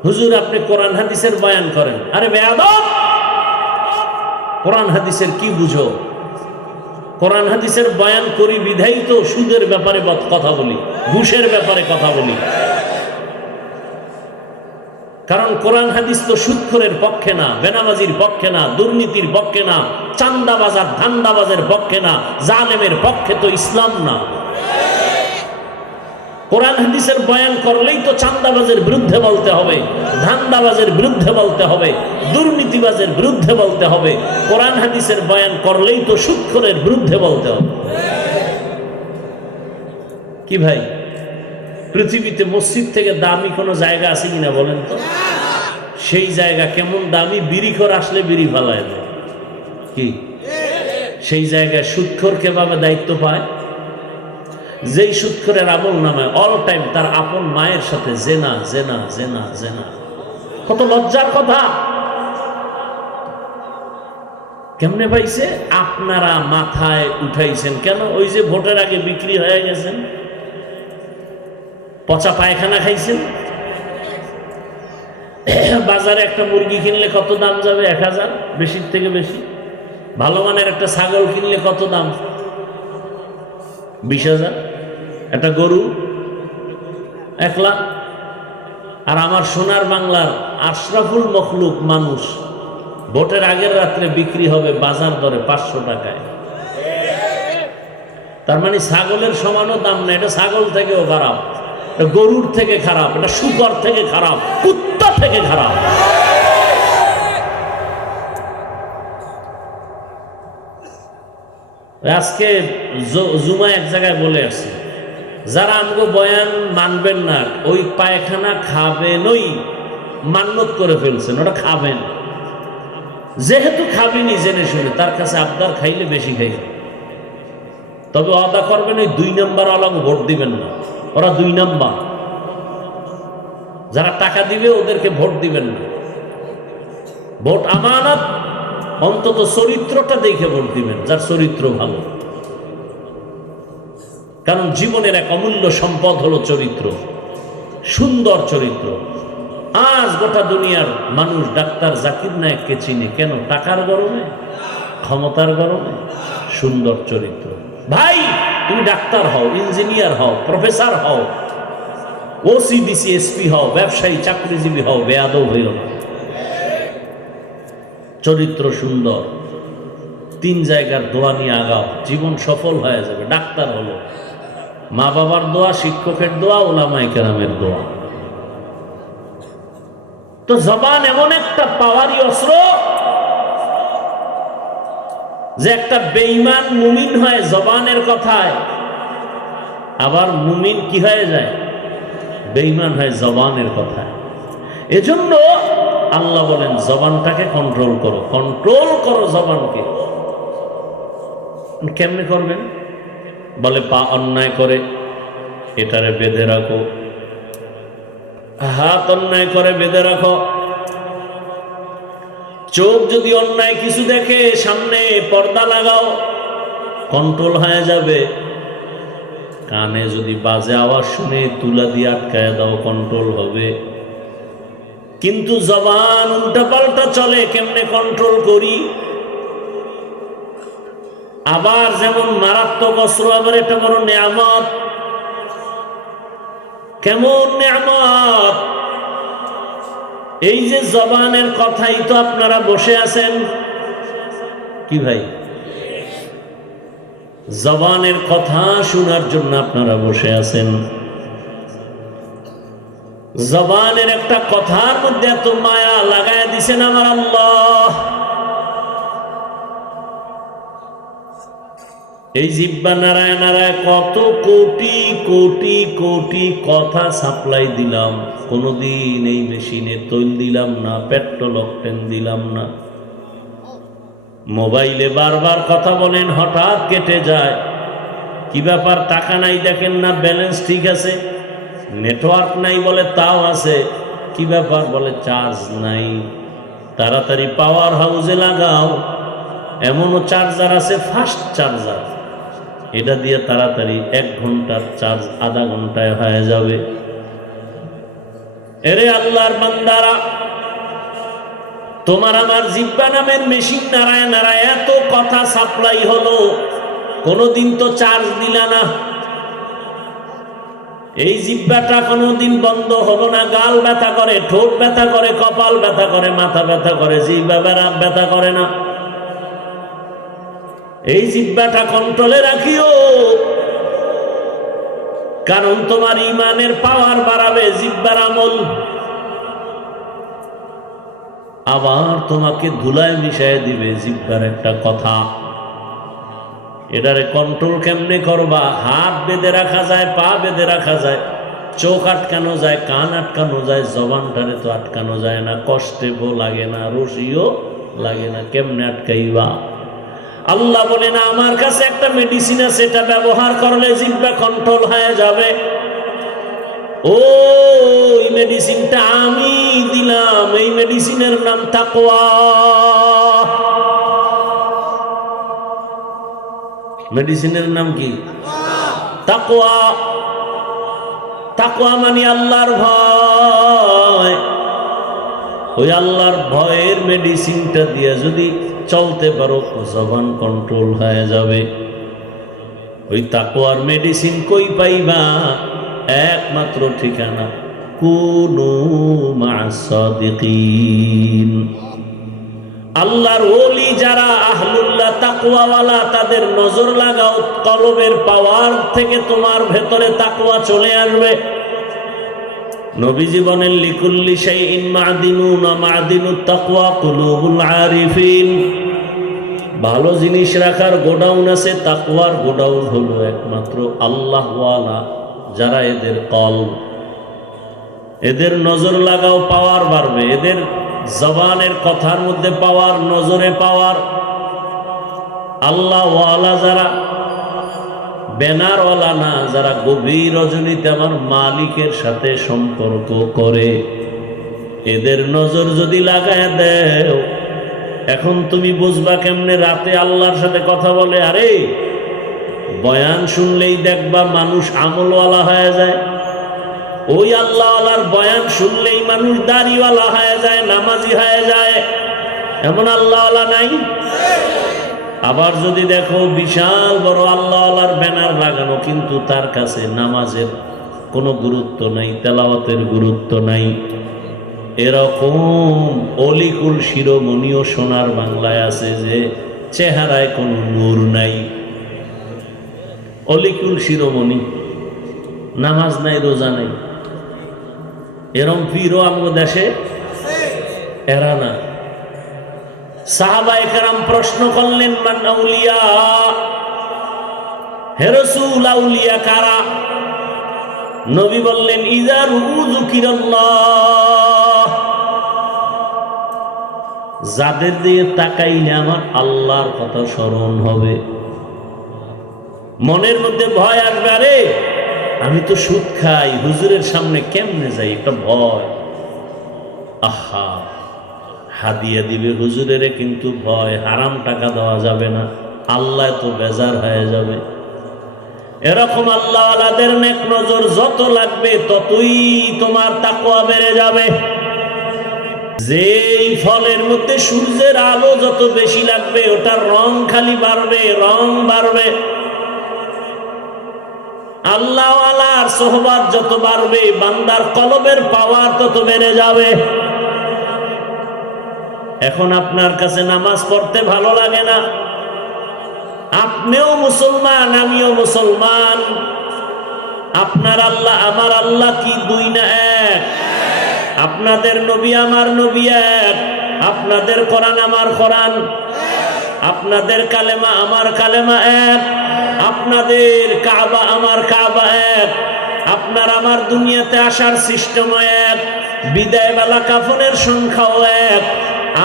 হুজুর আপনি কোরআন হাদিসের বয়ান করেন। আরে বেয়াদব, কোরআন হাদিসের কি বুঝো? কোরআন হাদিসের বয়ান করি বিধাই তো সুদের ব্যাপারে কথা বলি, ঘুষের ব্যাপারে কথা বলি। কারণ কোরআন হাদিস তো সুদখোরের পক্ষে না, বেনামাজির পক্ষে না, দুর্নীতির পক্ষে না, চান্দাবাজার ধান্দাবাজের পক্ষে না, জালেমের পক্ষে তো ইসলাম না। কোরআন হাদিসের বয়ান করলেই তো চান্দাবাজের বিরুদ্ধে বলতে হবে, ধান্দাবাজের বিরুদ্ধে বলতে হবে, দুর্নীতিবাজের বিরুদ্ধে বলতে হবে। কোরআন হাদিসের বয়ান করলেই তো সুদখোরের বিরুদ্ধে বলতে হবে। কি ভাই, পৃথিবীতে মসজিদ থেকে দামি কোনো জায়গা আছে কিনা বলেন তো? সেই জায়গা কেমন দামি, বিড়িখোর আসলে বিড়ি ফালায় দেয়। কি সেই জায়গায় সুদখোর কিভাবে দায়িত্ব পায়? যেই সুদখোরের আমল নামায় অল টাইম তার আপন মায়ের সাথে জেনা জেনা জেনা জেনা। কত লজ্জার কথা! কেমনে পাইছে? আপনারা মাথায় উঠাইছেন কেন? ওই যে ভোটের আগে বিক্রি হয়ে গেছেন, পচা পায়খানা খাইছেন। বাজারে একটা মুরগি কিনলে কত দাম যাবে? 1000, বেশির থেকে বেশি। ভালো মানের একটা ছাগল কিনলে কত দাম? 20,000। একটা গরু 1 লাখ। আর আমার সোনার বাংলার আশরাফুল মখলুক মানুষ ভোটের আগের রাত্রে বিক্রি হবে বাজার দরে 500 টাকায়। তার মানে ছাগলের সমানও দাম না। এটা ছাগল থেকেও খারাপ, এটা গরুর থেকে খারাপ, এটা শুকর থেকে খারাপ, কুত্তা থেকে খারাপ। আজকে জুমা এক জায়গায় বলে আসছি, যারা আমগো বয়ান মানবেন না ওই পায়খানা খাবেন, ওই মান্যত করে ফেলছেন, ওটা খাবেন। যেহেতু খাবিনি জেনে শুনে, তার কাছে আবদার খাইলে বেশি খাইবে। তবে আদা করবেন ওই 2 নম্বর আলাম ভোট দিবেন না, ওরা 2 নম্বর। যারা টাকা দিবে ওদেরকে ভোট দিবেন না। ভোট আমানত, অন্তত চরিত্রটা দেখে ভোট দিবেন, যার চরিত্র ভালো। কারণ জীবনের এক অমূল্য সম্পদ হলো চরিত্র, সুন্দর চরিত্র। আজ গোটা দুনিয়ার মানুষ ডাক্তার জাকির নায়েককে চিনে কেন? টাকার গরমে, ক্ষমতার গরমে, সুন্দর চরিত্র। ভাই তুমি ডাক্তার হও, ইঞ্জিনিয়ার হও, প্রফেসর হও, ওসিডিসি এসপি হও, ব্যবসায়ী চাকরিজীবী হও, বেয়াদব হইও না। চরিত্র সুন্দর, 3 জায়গার দোয়া নিয়ে আগাও, জীবন সফল হয়ে যাবে। ডাক্তার হলো মা বাবার দোয়া, শিক্ষকের দোয়া, ওলামায়ে কেরামের দোয়া। তো জবান এমন একটা পাওয়ারি অস্ত্র যে একটা বেঈমান মুমিন হয় জবানের কথায়, আবার মুমিন কি হয়ে যায়? বেঈমান হয় জবানের কথায়। এজন্য আল্লাহ বলেন জবানটাকে কন্ট্রোল করো, কন্ট্রোল করো জবানকে। কেমনে করবেন? বলে পা অন্যায় করে এটারে বেঁধে রাখো, হাত অন্যায় করে বেঁধে রাখো, চোখ যদি অন্যায় কিছু দেখে সামনে পর্দা লাগাও, কন্ট্রোল হয়ে যাবে। কানে যদি বাজে আওয়াজ শুনে তুলা দিয়ে আটকায় দাও, কন্ট্রোল হবে। কিন্তু জবান উল্টা পাল্টা চলে, কেমনে কন্ট্রোল করি? আবার যেমন মারাত্মক অস্ত্র, আবার এটা বড় নেয়ামত। কেমন নেয়ামত! এই যে জবানের কথাই তো আপনারা বসে আছেন। কি ভাই? জবানের কথা শোনার জন্য আপনারা বসে আছেন। জবানের একটা কথার মধ্যে এত মায়া লাগায় দিছেন আমার আল্লাহ। এই জিহ্বা নাড়ায় নাড়ায় কত কোটি কোটি কোটি কথা সাপ্লাই দিলাম, কোনদিন এই মেশিনে তৈল দিলাম না, পেট্রোল অকটেন দিলাম না। মোবাইলে বারবার কথা বলেন, হঠাৎ কেটে যায়। কি ব্যাপার? টাকা নাই দেখেন না, ব্যালেন্স ঠিক আছে। নেটওয়ার্ক নাই বলে তাও আছে। কি ব্যাপার? বলে চার্জ নাই। তাড়াতাড়ি পাওয়ার হাউসে লাগাও। এমনও চার্জার আছে ফাস্ট চার্জার, এটা দিয়ে তাড়াতাড়ি 1 ঘন্টার চার্জ আধা ঘন্টায় হয়ে যাবে। এরে আল্লাহর বান্দারা, তোমার আমার জিহ্বা নামের মেশিন নাড়ায় নাড়ায় এত কথা সাপ্লাই হলো, কোনদিন তো চার্জ দিলা না। এই জিহ্বাটা কোনদিন বন্ধ হলো না। গাল ব্যথা করে, ঠোঁট ব্যথা করে, কপাল ব্যথা করে, মাথা ব্যথা করে, জিহ্বা ব্যথা করে না। এই জিহ্বাটা কন্ট্রোলে রাখিও, কারণ তোমার ইমানের পাওয়ার বাড়াবে জিহ্বার আমল। আবার তোমাকে ধুলায় মিশায় দিবে জিহ্বার একটা কথা। এটারে কন্ট্রোল কেমনে করবা? হাত বেঁধে রাখা যায়, পা বেঁধে রাখা যায়, চোখ আটকানো যায়, কান আটকানো যায়, জবানটারে তো আটকানো যায় না। কষ্টে লাগে না, রশিও লাগে না। কেমনে আটকাইবা? আল্লাহ বলে না, আমার কাছে একটা মেডিসিন আছে, এটা ব্যবহার করলে জিহ্বা কন্ট্রোল হয়ে যাবে। ওই মেডিসিনটা আমি দিলাম। এই মেডিসিনের নাম তাকওয়া। মেডিসিনের নাম কি? তাকওয়া। তাকওয়া মানে আল্লাহর ভয়। ওই আল্লাহর ভয়ের মেডিসিনটা দিয়ে যদি চলতে পারো, জবান কন্ট্রোল হয়ে যাবে। ওই তাকওয়ার মেডিসিন কই পাইবা? একমাত্র ঠিকানা কুনু মা'আস সাদিকিন। আল্লাহর ওলি যারা আহলুল্লাহ তাকওয়াওয়ালা, তাদের নজর লাগাও, কলবের পাওয়ার থেকে তোমার ভেতরে তাকওয়া চলে আসবে। নবীজি বলেন লিকুল্লি শাইইন মা'দিনুন ওয়া মা'দিনুত তাকওয়া কুলুবুল আরিফিন। ভালো জিনিস রাখার গোডাউন আছে, তাকওয়ার গোডাউন হলো একমাত্র আল্লাহওয়ালা যারা, এদের কলব, এদের নজর লাগাও, পাওয়ার বাড়বে। এদের জবানের কথার মধ্যে পাওয়ার, নজরে পাওয়ার। আল্লাহওয়ালা যারা, ব্যানারওয়ালা না, যারা গভীর রজনীতে আমার মালিকের সাথে সম্পর্ক করে, এদের নজর যদি লাগায় দেও, এখন তুমি বুঝবা কেমনে রাতে আল্লাহর সাথে কথা বলে। আরে বয়ান শুনলেই দেখবা মানুষ আমলওয়ালা হয়ে যায়। ওই আল্লাহওয়ালার বয়ান শুনলেই মানুষ দাড়িওয়ালা হয়ে যায়, নামাজি হয়ে যায়। এমন আল্লাহওয়ালা নাই? আবার যদি দেখো বিশাল বড় আল্লাহওয়ালার ব্যানার লাগানো, কিন্তু তার কাছে নামাজের কোনো গুরুত্ব নাই, তেলাওয়াতের গুরুত্ব নাই। এরকম অলিকুল শিরোমণিও সোনার বাংলায় আছে যে চেহারায় কোনো নূর নাই। অলিকুল শিরোমণি, নামাজ নাই, রোজা নাই, এরম পীরও আমাদের দেশে এরা না। সাহাবায়ে কেরাম প্রশ্ন করলেন মান আউলিয়া, হে রাসূল আউলিয়া কারা? নবী বললেন ইযা যুকিরাল্লাহ, যাদের দিকে তাকাইলে আমার আল্লাহর কথা স্মরণ হবে, মনের মধ্যে ভয় আসবে। আরে আমি তো সুদ খাই, হুজুরের সামনে কেমনে যাই, একটা ভয়। আহা, হাদিয়া দিবে হুজুরের, কিন্তু ভয়, হারাম টাকা দেওয়া যাবে না, আল্লাহ তো বেজার হয়ে যাবে। এরকম আল্লাহওয়ালাদের নেক নজর যত লাগবে, ততই তোমার তাকওয়া বেড়ে যাবে। যেই ফলের মধ্যে সূর্যের আলো যত বেশি লাগবে, ওটার রং খালি বাড়বে, রং বাড়বে। আল্লাহওয়ালার সোহবত যত বাড়বে, বান্দার কলবের পাওয়ার তত বেড়ে যাবে। এখন আপনার কাছে নামাজ পড়তে ভালো লাগে না, আপনিও মুসলমান, আমিও মুসলমান। আপনার আল্লাহ আমার আল্লাহ কি দুই না এক? আপনাদের নবী আমার নবী এক, আপনাদের কোরআন আমার কোরআন, আপনাদের কালেমা আমার কালেমা এক, আপনাদের কাবা আমার কাবা এক, আপনার আমার দুনিয়াতে আসার সিস্টেম এক, বিদায় বেলা কাফনের সংখ্যাও এক।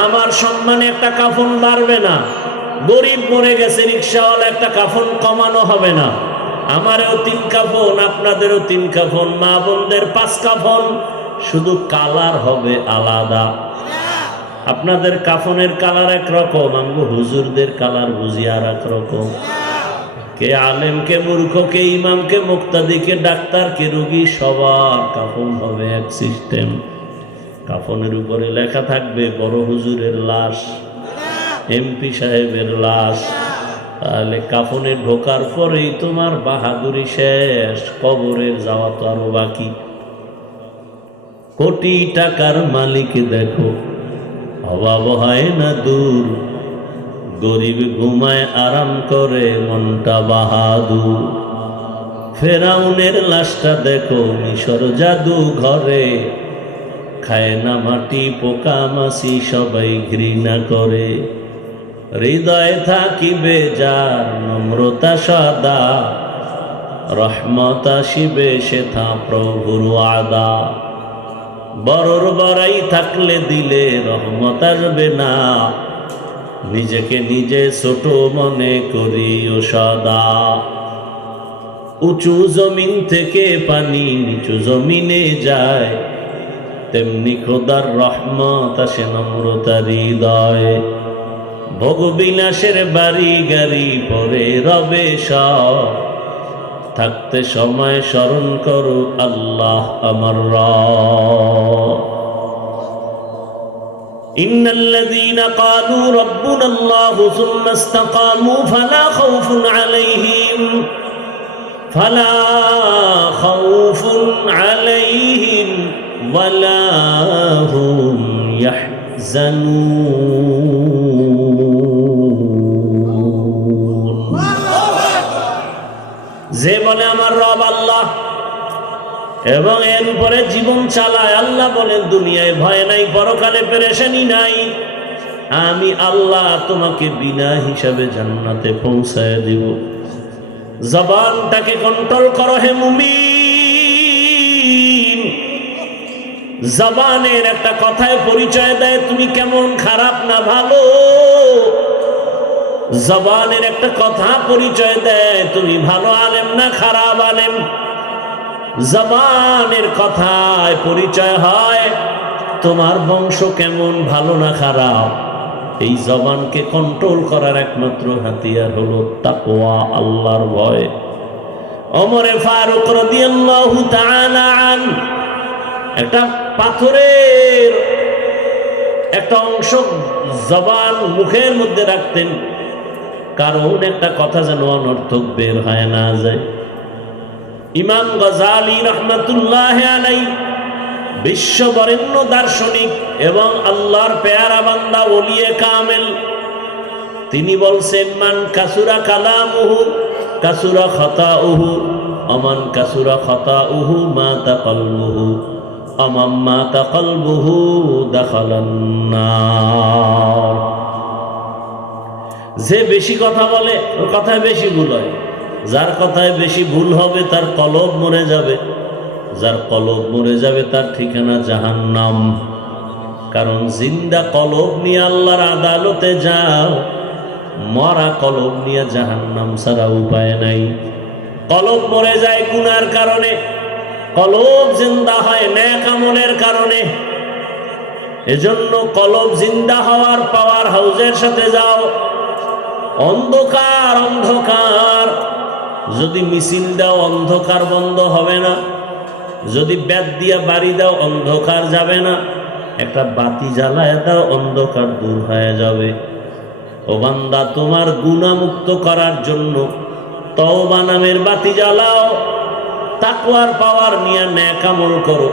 আমার সম্মানে একটা কাফন বাড়বে না, গরিব মরে গেছে রিকশাওয়ালা একটা কাফন কমানো হবে না। আমারও 3 কাফন, আপনাদেরও 3 কাফন, মা বোনদের 5 কাফন, শুধু কালার হবে আলাদা। আপনাদের কাফনের কালার একরকম, আমগো হুজুরদের কালার বুঝি আর এক রকম। কে আলেম, কে মূর্খ, কে ইমাম, কে মুক্তাদি, কে ডাক্তার, কে রোগী, সবার কাফন হবে এক সিস্টেম। কাফনের উপরে লেখা থাকবে বড় হুজুরের লাশ, এমপি সাহেবের লাশ। তাহলে কাফনে ঢোকার পরেই তোমার বাহাদুরি শেষ, কবরের যাওয়া তো আরো বাকি। কোটি টাকার মালিক দেখো, অভাব হয় না দূর, গরিব ঘুমায় আরাম করে মনটা বাহাদুর। ফেরাউনের লাশটা দেখো মিশর জাদু ঘরে, খায় না মাটি পোকা মাছি সবাই ঘৃণা করে। হৃদয়ে থাকিবে যার নম্রতা সদা, রহমত আসিবে সেথা প্রভুর ওয়াদা। বড়র বড়াই থাকলে দিলে রহমত আসবে না, নিজেকে নিজে ছোট মনে করিও সদা। উঁচু জমিন থেকে পানি নিচু জমিনে যায়, তেমনি খোদার রহমত আসে নম্রতার হৃদয়ে। ভোগবিলাসের বাড়ি গাড়ি পরে রবে সব, থাকতে সময় স্মরণ করো আল্লাহ আমার রব। ইন্নাল্লাযীনা ক্বালু রাব্বুনাল্লাহু সুম্মা ইসতাকামু ফালা খাউফুন আলাইহিম ফালা খাউফুন আলাইহিম ওয়ালা হুম ইয়াহজানুন। যে বলে আমার রব আল্লাহ এবং এর উপরে জীবন চালায়, আল্লাহ বলেন দুনিয়ায় ভয় নাই, পরকালে পেরেশানি নাই, আমি আল্লাহ তোমাকে বিনা হিসাবে জান্নাতে পৌঁছায় দিব। জবানটাকে কন্ট্রোল করো হে মুমিন। জবানের একটা কথায় পরিচয় দেয় তুমি কেমন খারাপ না ভালো। জবানের একটা কথা পরিচয় দেয় তুমি ভালো আলেম না খারাপ আলেম। জবানের কথায় পরিচয় হয় তোমার বংশ কেমন ভালো না খারাপ। এই জবানকে কন্ট্রোল করার একমাত্র হাতিয়ার হলো তাকওয়া, আল্লাহর ভয়। ওমর ফারুক রাদিয়াল্লাহু তাআলা আন একটা পাথরের একটা অংশ জবান মুখের মধ্যে রাখতেন, কারণ একটা কথা যেন অনর্থক বের হয় না যায়। ইমাম গজালি রহমাতুল্লাহ আলাইহি বিশ্ববরেণ্য দার্শনিক এবং আল্লাহর পেয়ারা বান্দা ওলিয়ে কামেল, তিনি বলছেন মান কাসুরা কালামুহু কাসুরা খাতাউহু আমান কাসুরা খাতাউহু মাতা কলবুহু আমাম মাতা কলবুহু দাখালান নার। যে বেশি কথা বলে ওর কথায় বেশি ভুল হয়, যার কথায় বেশি ভুল হবে তার কলব মরে যাবে, যার কলব মরে যাবে তার ঠিকানা জাহান্নাম। কারণ জিন্দা কলব নিয়ে আল্লাহর আদালতে যাও, মরা কলব নিয়ে জাহান্নাম ছাড়া উপায় নাই। কলব মরে যায় গুনার কারণে, কলব জিন্দা হয় নেক আমলের কারণে। এজন্য কলব জিন্দা হওয়ার পাওয়ার হাউজের সাথে যাও। অন্ধকার অন্ধকার যদি মিছিল দাও অন্ধকার বন্ধ হবে না, যদি ব্যাট দিয়া বাড়ি দাও অন্ধকার যাবে না, একটা বাতি জ্বালায় দাও অন্ধকার দূর হয়ে যাবে। ও বান্দা, তোমার গুনাহমুক্ত করার জন্য তওবা নামের বাতি জ্বালাও, তাকওয়ার পাওয়ার নিয়ে নেক আমল করো।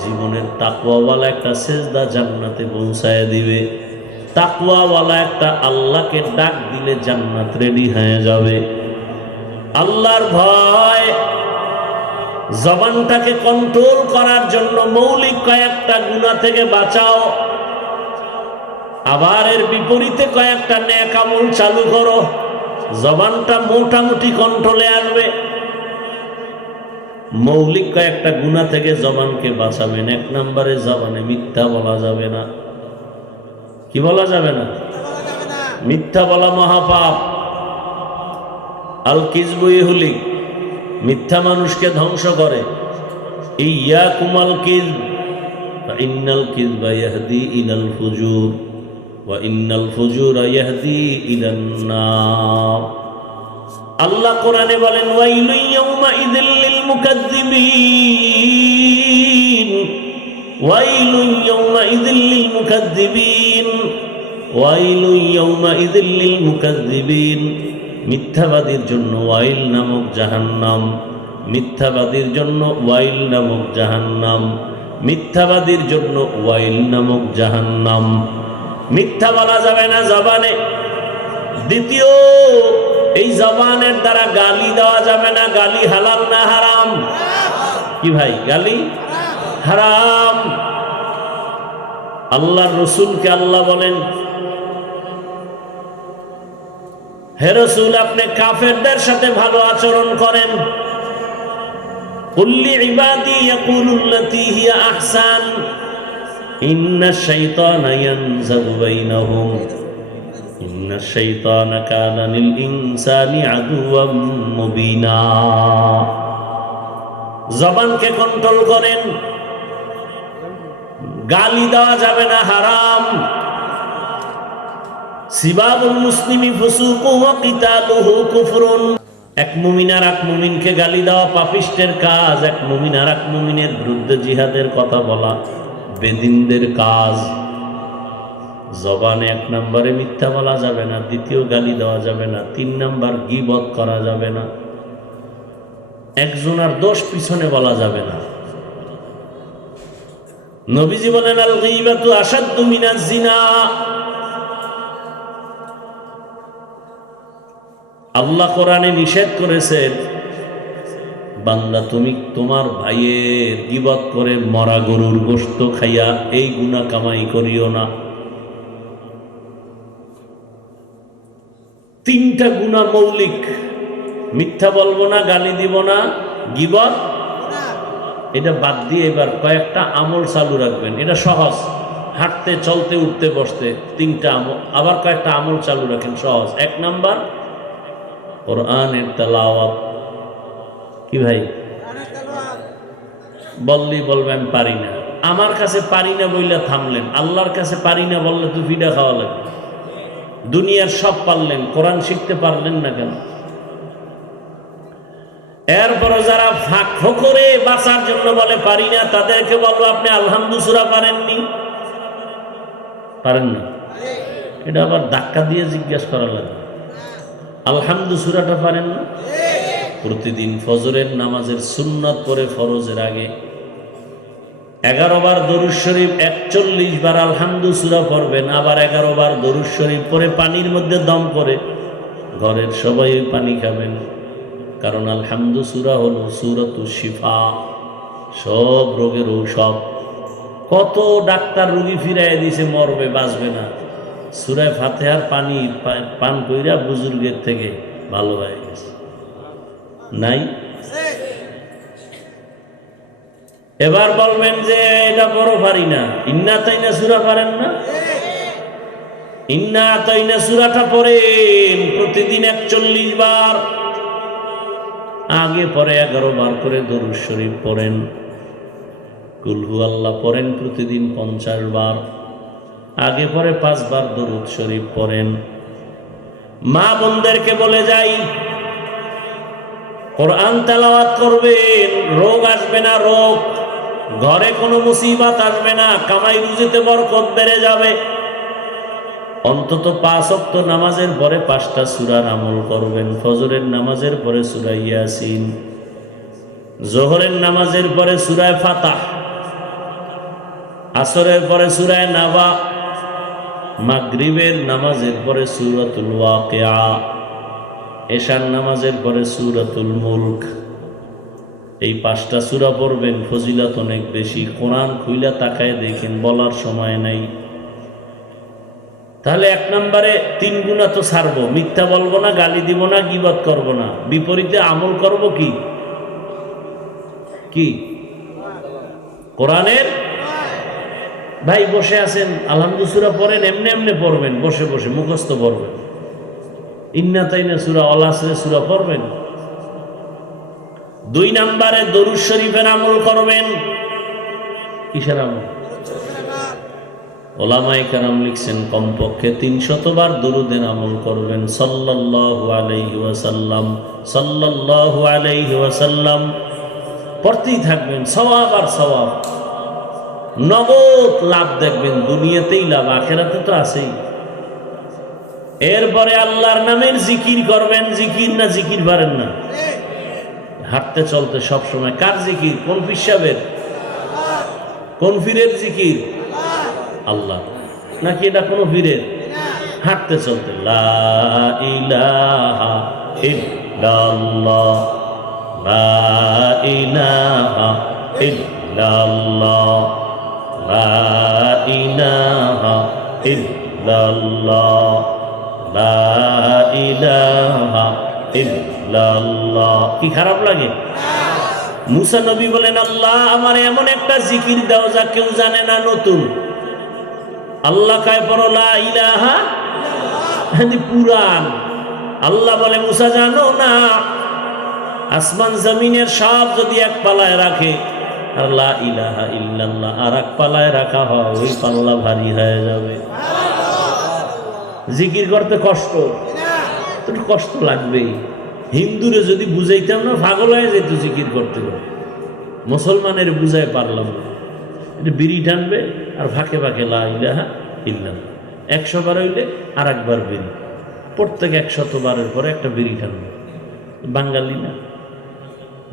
জীবনের তাকওয়াওয়ালা একটা সেজদা জান্নাতে পৌঁছায় দিবে। তাকওয়াওয়ালা একটা আল্লাহকে ডাক দিলে জান্নাত রেডি হয়ে যাবে। আল্লাহর ভয় জবানটাকে কন্ট্রোল করার জন্য মৌলিক কয়েকটা গুনাহ থেকে বাঁচাও, আবার এর বিপরীতে কয়েকটা নেক আমল চালু করো। জবানটা মোটামুটি কন্ট্রোলে আসবে। মৌলিক কয়েকটা গুনাহ থেকে জবানকে বাঁচাবেন। এক নম্বরে জবানে মিথ্যা বলা যাবে না। কি বলা যাবে না? মিথ্যা বলা মহাপাপ। আল কিযবু ইহলিক, মিথ্যা মানুষকে ধ্বংস করে। ইয়াকুমাল কিযব ফাইন্নাল কিযবা ইয়াহদি ইলাল ফুজুর ওয়া ইন্নাল ফুজুরা ইয়াহদি ইলান নার। আল্লাহ কোরআনে বলেন ওয়াইলু ইয়াউমা ইযিল লিল মুকাজ্জিবিন, ওয়াইলু ইয়াউমা ইযিল লিল মুকাজ্জিবিন, ওয়াইলু ইয়াউমা ইযিল লিল মুকাজ্জিবিন। মিথ্যাবাদীর জন্য ওয়াইল নামক জাহান্নাম, মিথ্যাবাদীর জন্য ওয়াইল নামক জাহান্নাম, মিথ্যাবাদীর জন্য ওয়াইল নামক জাহান্নাম। মিথ্যা বলা যাবে না জবানে। দ্বিতীয়, এই জবানের দ্বারা গালি দেওয়া যাবে না। গালি হালাল না হারাম? কি ভাই, গালি হারাম। আল্লাহর রাসূলকে আল্লাহ বলেন, হে রাসূল, আপনি কাফেরদের সাথে ভালো আচরণ করেন। কুল্লি ইবাদি ইয়াকুলুল্লাতী হিয়া আহসান ইন্নাশ শাইতানা ইয়ানজাগু বাইনাহুম ইন্নাশ শাইতানা কানা লিল ইনসানি আদুওয়াম মুবিনা। জবানকে কন্ট্রোল করেন। গালি দেওয়া যাবে না, হারাম। সিবাবুল মুসলিমি ফুসুকু ওয়া কিতালুহু কুফরুন। এক মুমিন আর এক মুমিনকে গালি দেওয়া পাপিষ্টের কাজ। এক মুমিন আর এক মুমিনের বিরুদ্ধে জিহাদের কথা বলা বেদিনদের কাজ। জবানে এক নম্বরে মিথ্যা বলা যাবে না, দ্বিতীয় গালি দেওয়া যাবে না, তিন নম্বর গীবত করা যাবে না। একজনের দোষ পিছনে বলা যাবে না। নবীজি বলেন আল গীবাতু আশাদ্দু মিনাজ জিনা। আল্লাহ কোরআনে নিষেধ করেছেন, বান্দা তুমি তোমার ভাইয়ের গীবত করে মরা গরুর গোশত খাইয়া এই গুনাহ কামাই করিও না। তিনটা গুনাহ মৌলিক, মিথ্যা বলবো না, গালি দিব না, গীবত এটা বাদ দিয়ে এবার কয়েকটা আমল চালু রাখবেন। এটা সহজ, হাঁটতে চলতে উঠতে বসতে তিনটা আমল, আবার কয়েকটা আমল চালু রাখেন সহজ। এক নাম্বার কোরআনের তেলাওয়াত। কি ভাই বললেই বলবেন পারি না, আমার কাছে পারি না বললে থামলেন, আল্লাহর কাছে পারি না বললে তো ফিডা খাওয়া লাগবে। দুনিয়ার সব পারলেন, কোরআন শিখতে পারলেন না কেন? এরপরে যারা ফাঁক করে বাঁচার জন্য বলে পারি না, তাদেরকে বলবো আপনি আলহামদু সূরা পারেননি, পারেন না, এটা আবার ধাক্কা দিয়ে জিজ্ঞেস করা লাগে। আলহামদু সূরাটা পারেন না? প্রতিদিন ফজরের নামাজের সুন্নত পড়ে ফরজের আগে 11 বার দরুদ শরীফ, 41 বার আলহামদু সূরা পড়বেন, আবার 11 বার দরুদ শরীফ পড়ে পানির মধ্যে দম করে ঘরের সবাই ওই পানি খাবেন। কারণ আলহামদু সূরা হলো সূরাতুশ শিফা, সব রোগের ঔষধ। কত ডাক্তার রোগী ফিরাইয়া দিয়েছে, মরবে বাঁচবে না, সূরা ফাতিহার পানি পান কইরা বুজুর্গের থেকে ভালো হয়ে গেছে। নাই? এবার বলবেন যে এটা বড় পারি না, ইন্না আতাইনা সূরা পারেন না? ইন্না আতাইনা সূরাটা পড়েন প্রতিদিন 41 বার, আগে পরে 11 বার করে দরুদ শরীফ পড়েন, কুল হু আল্লাহ পড়েন প্রতিদিন 50 বার, আগে পরে 5 বার দরুদ শরীফ পড়েন। মা বোনদেরকে বলে যাই, কোরআন তেলাওয়াত করবেন, রোগ আসবে না, রোগ ঘরে কোনো মুসিবত আসবে না, কামাই রুজিতে বরকত বেড়ে যাবে। অন্তত 5 ওয়াক্ত নামাজের পরে 5টা সূরার আমল করবেন। ফজরের নামাজের পরে সূরা ইয়াসিন, যোহরের নামাজের পরে সূরা ফাতাহ, আসরের পরে সূরা নাবা, মাগরিবের নামাজের পরে সূরাতুল ওয়াকিয়া, এশার নামাজের পরে সূরাতুল মুলক। এই 5টা সূরা পড়বেন, ফজিলত অনেক বেশি। কোরআন খুইলা তাকায় দেখেন, বলার সময় নাই। তাহলে 1 নম্বরে 3 গুণা তো ছাড়বো, মিথ্যা বলবো না, গালি দিব না, গীবত করব না। বিপরীতে আমল করব কি? কি? কোরআনের। ভাই বসে আছেন, আলহামদু সূরা পড়েন, এমনি এমনি পড়বেন, বসে বসে মুখস্থ পড়বেন। ইন্না তাইনা সূরা, আল আসরে সূরা পড়বেন। 2 নম্বরে দরুদ শরীফের আমল করবেন। কিসের আমল? ওলামায়ে কেরাম লিখছেন কমপক্ষে 300 বার দরুদের আমল করবেন। সাল্লাল্লাহু আলাইহি ওয়াসাল্লাম, সাল্লাল্লাহু আলাইহি ওয়াসাল্লাম পড়তেই থাকবেন, সওয়াব আর সওয়াব, নগদ লাভ দেখবেন। দুনিয়াতেই লাভ, আখিরাতে তো আছেই। এরপরে আল্লাহর নামের জিকির করবেন। জিকির না জিকির পারেন না? হাঁটতে চলতে সব সময় কার জিকির? কোন পীর সাহেবের? কোন পীরের জিকির? আল্লাহ। নাকি এটা কোন পীরের? হাঁটতে চলতে লা ইলাহা ইল্লাল্লাহ, লা ইলাহা ইল্লাল্লাহ, লা ইলাহা ইল্লাল্লাহ, লা ইলাহা ইল্লাল্লাহ। কি খারাপ লাগে? মুসা নবী বলেন, আল্লাহ আমার এমন একটা জিকির দাও যা কেউ জানে না, নতুন। আল্লাহ কায় পড়ো লা ইলাহা, পুরান। আল্লাহ বলে, মুসা জানো না, আসমান জমিনের সব যদি এক পালায় রাখে আর লা ইলাহা ইল্লাল্লাহ আর এক পালায় রাখা হয়, ওই পাল্লা ভারী হয়ে যাবে। জিকির করতে কষ্ট, একটু কষ্ট লাগবেই। হিন্দুরে যদি বুঝাইতাম না, পাগল হয়ে যেত জিকির করতে করতে। মুসলমানের বুঝাই পারলাম না। এটা বিড়ি টানবে আর ফাঁকে ফাঁকে লা ইলাহা ইল্লাল্লাহ 100 বার হইলে আর একবার বিড়ি, প্রত্যেক 100 বারের পরে একটা বিড়ি টানবে। বাঙালি না?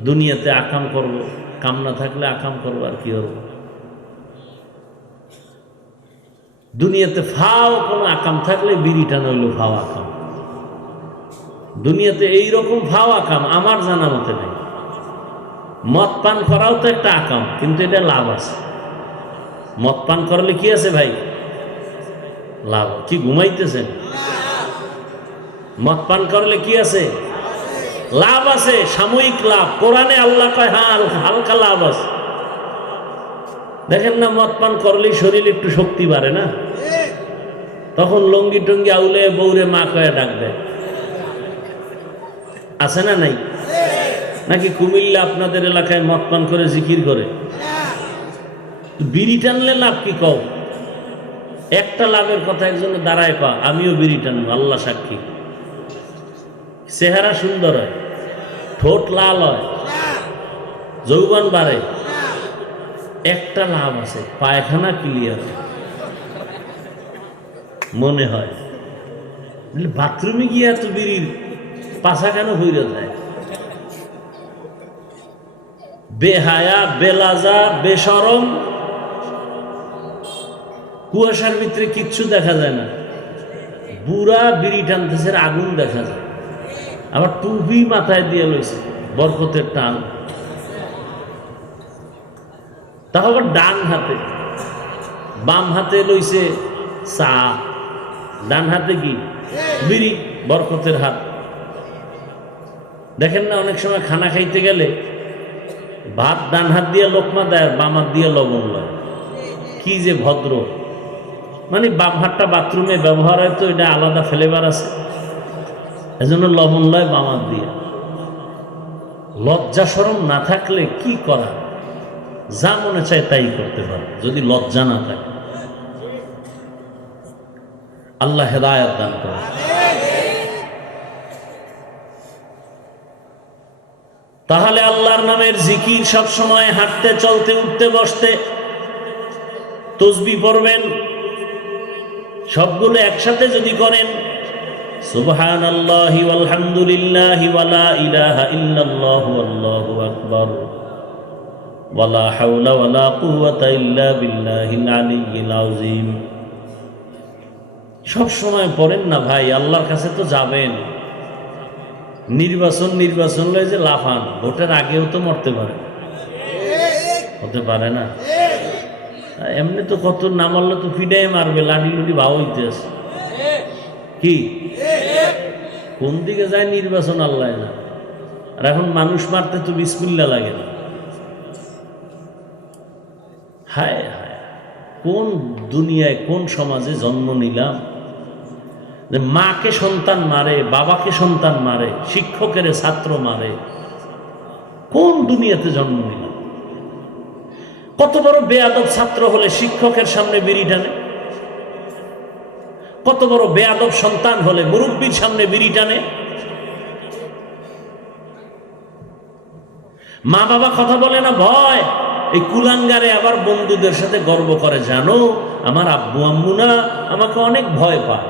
দুনিয়াতে আকাম করব, কাম না থাকলে আকাম করবো, আর কি হবে? দুনিয়াতে ফাও কোনো আকাম থাকলে বিড়িটা নইল ফাও আকাম। দুনিয়াতে এইরকম ফাও আকাম আমার জানা মতে নেই। মদ পান করাও তো একটা আকাম, কিন্তু এটা লাভ আছে। মদ পান করলে কি আছে ভাই? লাভ। কি ঘুমাইতেছেন? মদ পান করলে কি আছে? লাভ আছে, সাময়িক লাভ। কোরআনে আল্লাহ কয় হ্যাঁ হালকা লাভ আছে। দেখেন না, মদ পান করলেই শরীর একটু শক্তি বাড়ে না? তখন লঙ্গি টঙ্গি আউলে বৌরে মা কয়ে ডাক দেয়, আছে না নাই? নাকি কুমিল্লা আপনাদের এলাকায় মদ পান করে জিকির করে? বিড়ি টানলে লাভ কি কও? একটা লাভের কথা একজনে দাঁড়ায় পা, আমিও বিড়ি টানবো, আল্লাহ সাক্ষী। চেহারা সুন্দর হয়, ঠোঁট লাল হয়, যৌবন বাড়ে। একটা লাভ আছে, পায়খানা ক্লিয়ার মনে হয়। বাথরুমে গিয়ে এত বিড়ির পাশা কেন হইরে যায়? বেহায়া, বেলাজা, বেশরম, কুয়াশার ভিতরে কিচ্ছু দেখা যায় না, বুড়া বিড়ি টানতেছে, আগুন দেখা যায়। আবার টুপি মাথায় দিয়ে লইছে, বরকতের টান। তাহলে ডান হাতে, বাম হাতে লইছে চা, ডান হাতে কি? বিড়ি, বরকতের হাত। দেখেন না, অনেক সময় খানা খাইতে গেলে ভাত ডান হাত দিয়ে লোকমা দেয়, আর বাম হাত দিয়ে লবণ লয়। কি যে ভদ্র! মানে বাম হাতটা বাথরুমে ব্যবহার হয়, তো এটা আলাদা ফ্লেভার আছে, এজন্য লবণ লয় বাম হাত দিয়ে। লজ্জা শরম না থাকলে কি করা? যা মনে চায় তাই করতে পারে, যদি লজ্জা না থাকে। আল্লাহ হেদায়েত দান করে। তাহলে আল্লাহর নামের জিকির সব সময়, হাঁটতে চলতে উঠতে বসতে তসবিহ পড়বেন। সবগুলো একসাথে যদি করেন, সুবহানাল্লাহি ওয়ালহামদুলিল্লাহি ওয়ালা ইলাহা ইল্লাল্লাহু আল্লাহু আকবার ওয়ালা হাওলা ওয়ালা কুওয়াতা ইল্লা বিল্লাহিল আলিয়্যিল আযীম। সব সময় পড়েন না ভাই, আল্লাহর কাছে তো যাবেন। নির্বাচন লয় যে লাফান, ভোটের আগেও তো মরতে পারে, হতে পারে না? এমনি তো কত না মারলে তো ফিডাই মারবে, লাঠি লুটি ভাও হইতে আছে। কি কোন দিকে যায় নির্বাচন আল্লাহ না। আর এখন মানুষ মারতে তো বিসমিল্লাহ লাগে না। হায় হায়, কোন দুনিয়ায় কোন সমাজে জন্ম নিলাম যে মাকে সন্তান মারে, বাবাকে সন্তান মারে, শিক্ষকের ছাত্র মারে? কোন দুনিয়াতে জন্ম নিলাম? কত বড় বেয়াদব ছাত্র হলে শিক্ষকের সামনে বিড়ি টানে, কত বড় বেয়াদব সন্তান হলে মুরব্বীর সামনে বিড়ি টানে। মা বাবা কথা বলে না ভয়, এই কুলাঙ্গারে আবার বন্ধুদের সাথে গর্ব করে, জানো আমার আব্বু আম্মু না আমাকে অনেক ভয় পায়।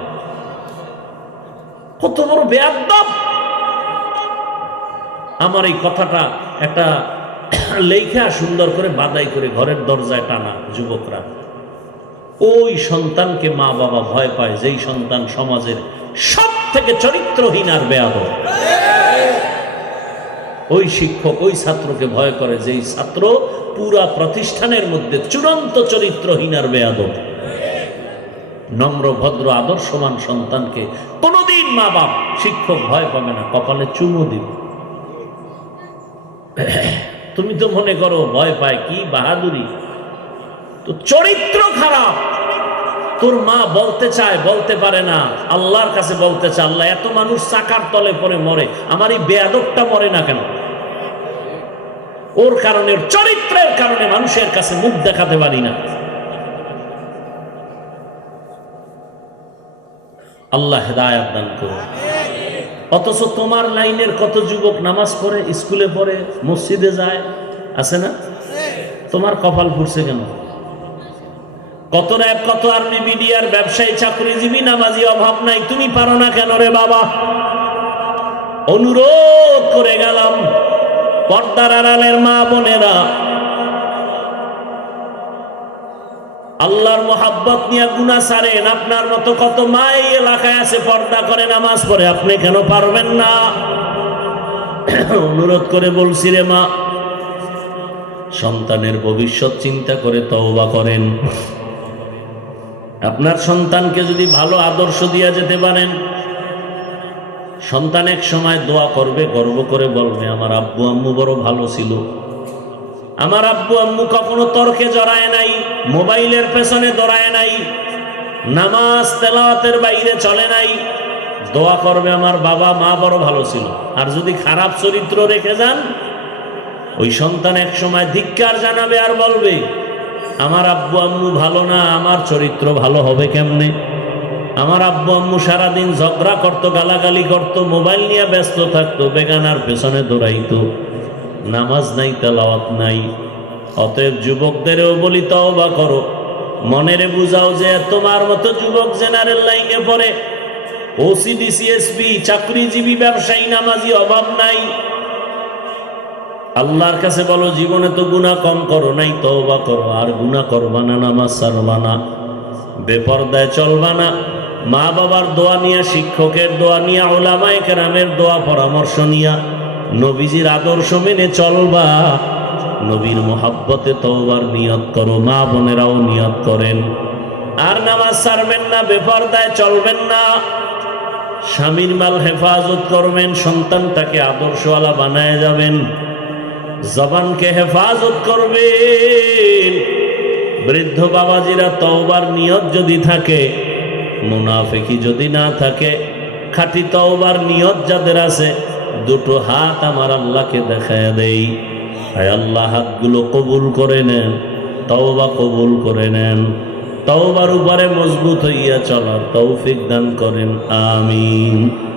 কত বড় বেয়াদব! আমার এই কথাটা একটা লেখা সুন্দর করে বাদাই করে ঘরের দরজায় টানা যুবকরা। ওই সন্তানকে মা বাবা ভয় পায় যেই সন্তান সমাজের সব থেকে চরিত্রহীন আর বেয়াদব। ওই শিক্ষক ওই ছাত্রকে ভয় করে যেই ছাত্র পুরা প্রতিষ্ঠানের মধ্যে চূড়ান্ত চরিত্রহীন আর বেয়াদব। নম্র ভদ্র আদর্শমান সন্তানকে কোনোদিন মা বাপ শিক্ষক ভয় পাবে না, কপালে চুমু দিবে। তুমি তো মনে করো ভয় পায়, কি বাহাদুরি! তো চরিত্র খারাপ। তোর মা বলতে চায়, বলতে পারে না, আল্লাহর কাছে বলতে চায়, আল্লাহ এত মানুষ চাকার তলে পড়ে মরে, আমার এই বেয়াদবটা মরে না কেন? ওর কারণে, ওর চরিত্রের কারণে মানুষের কাছে মুখ দেখাতে পারি না। আল্লাহ হেদায়েত দান করুন। অথচ তোমার লাইনের কত যুবক নামাজ পড়ে, স্কুলে পড়ে, মসজিদে যায়, আছে না? তোমার কপাল ফুটছে কেন? কত র্যাব, কত আর্মি, মিডিয়ার ব্যবসায়ী, চাকরিজীবী, নামাজি অভাব নাই, তুমি পারো না কেন রে বাবা? অনুরোধ করে গেলাম, পর্দার আড়ালের মা বোনেরা, আল্লাহর মোহাব্বত নিয়ে গুনাহ ছাড়েন। আপনার মতো কত মা এই এলাকায় আছে, পর্দা করে নামাজ পড়ে, আপনি কেন পারবেন না? অনুরোধ করে বলছি রে মা, সন্তানের ভবিষ্যৎ চিন্তা করে তওবা করেন। আপনার সন্তানকে যদি ভালো আদর্শ দিয়া যেতে পারেন, সন্তান এক সময় দোয়া করবে, গর্ব করে বলবে আমার আব্বু আম্মু বড় ভালো ছিল, আমার আব্বু আম্মু কখনো তর্কে জড়ায় নাই, মোবাইলের পেছনে দৌড়ায় নাই, নামাজ তেলাওয়াতের বাইরে চলে নাই। দোয়া করবে আমার বাবা মা বড় ভালো ছিল। আর যদি খারাপ চরিত্র রেখে যান, ওই সন্তান এক সময় ধিক্কার জানাবে আর বলবে আমার আব্বু আম্মু ভালো না, আমার চরিত্র ভালো হবে কেমনে? আমার আব্বু আম্মু সারাদিন ঝগড়া করতো, গালাগালি করতো, মোবাইল নিয়ে ব্যস্ত থাকতো, বেগানার পেছনে দৌড়াইতো, নামাজ নাই, তেলাওয়াত নাই। অতএব যুবকদেরও বলি তওবা করো, মনেরে বুঝাও যে তোমার মতো যুবক জেনারেল লাইনে পড়ে, ওসিডি সিএসপি চাকরিজীবী ব্যবসায়ী নামাজি অভাব নাই। আল্লাহর কাছে বলো জীবনে তো গুনাহ কম করো নাই, তওবা করো, আর গুনাহ করবা না, নামাজ ছাড়বা না, বেপরদায় চলবা না, মা বাবার দোয়া নিয়া, শিক্ষকের দোয়া নিয়া, উলামায়ে কেরামের দোয়া পরামর্শ নিয়া নবীজির আদর্শ মেনে চলবা। নবীর মোহাব্বতে তওবার নিয়ত করো, মা বোনেরাও নিয়ত করেন। আর নামাজ ছাড়বেন না, বেপরদায় চলবেন না, স্বামীর মাল হেফাজত করবেন, সন্তানটাকে আদর্শওয়ালা বানায় যাবেন, জবানকে হেফাজত করবেন। বৃদ্ধ বাবাজিরা তওবার নিয়ত যদি থাকে, মুনাফিকি যদি না থাকে, খাঁটি তওবার নিয়ত যাদের আছে, দুটো হাত আমার আল্লাহকে দেখায় দেই, আয় আল্লাহ হাতগুলো কবুল করে নেন, তওবা কবুল করে নেন, তওবার উপরে মজবুত হইয়া চলার তৌফিক দান করেন, আমিন।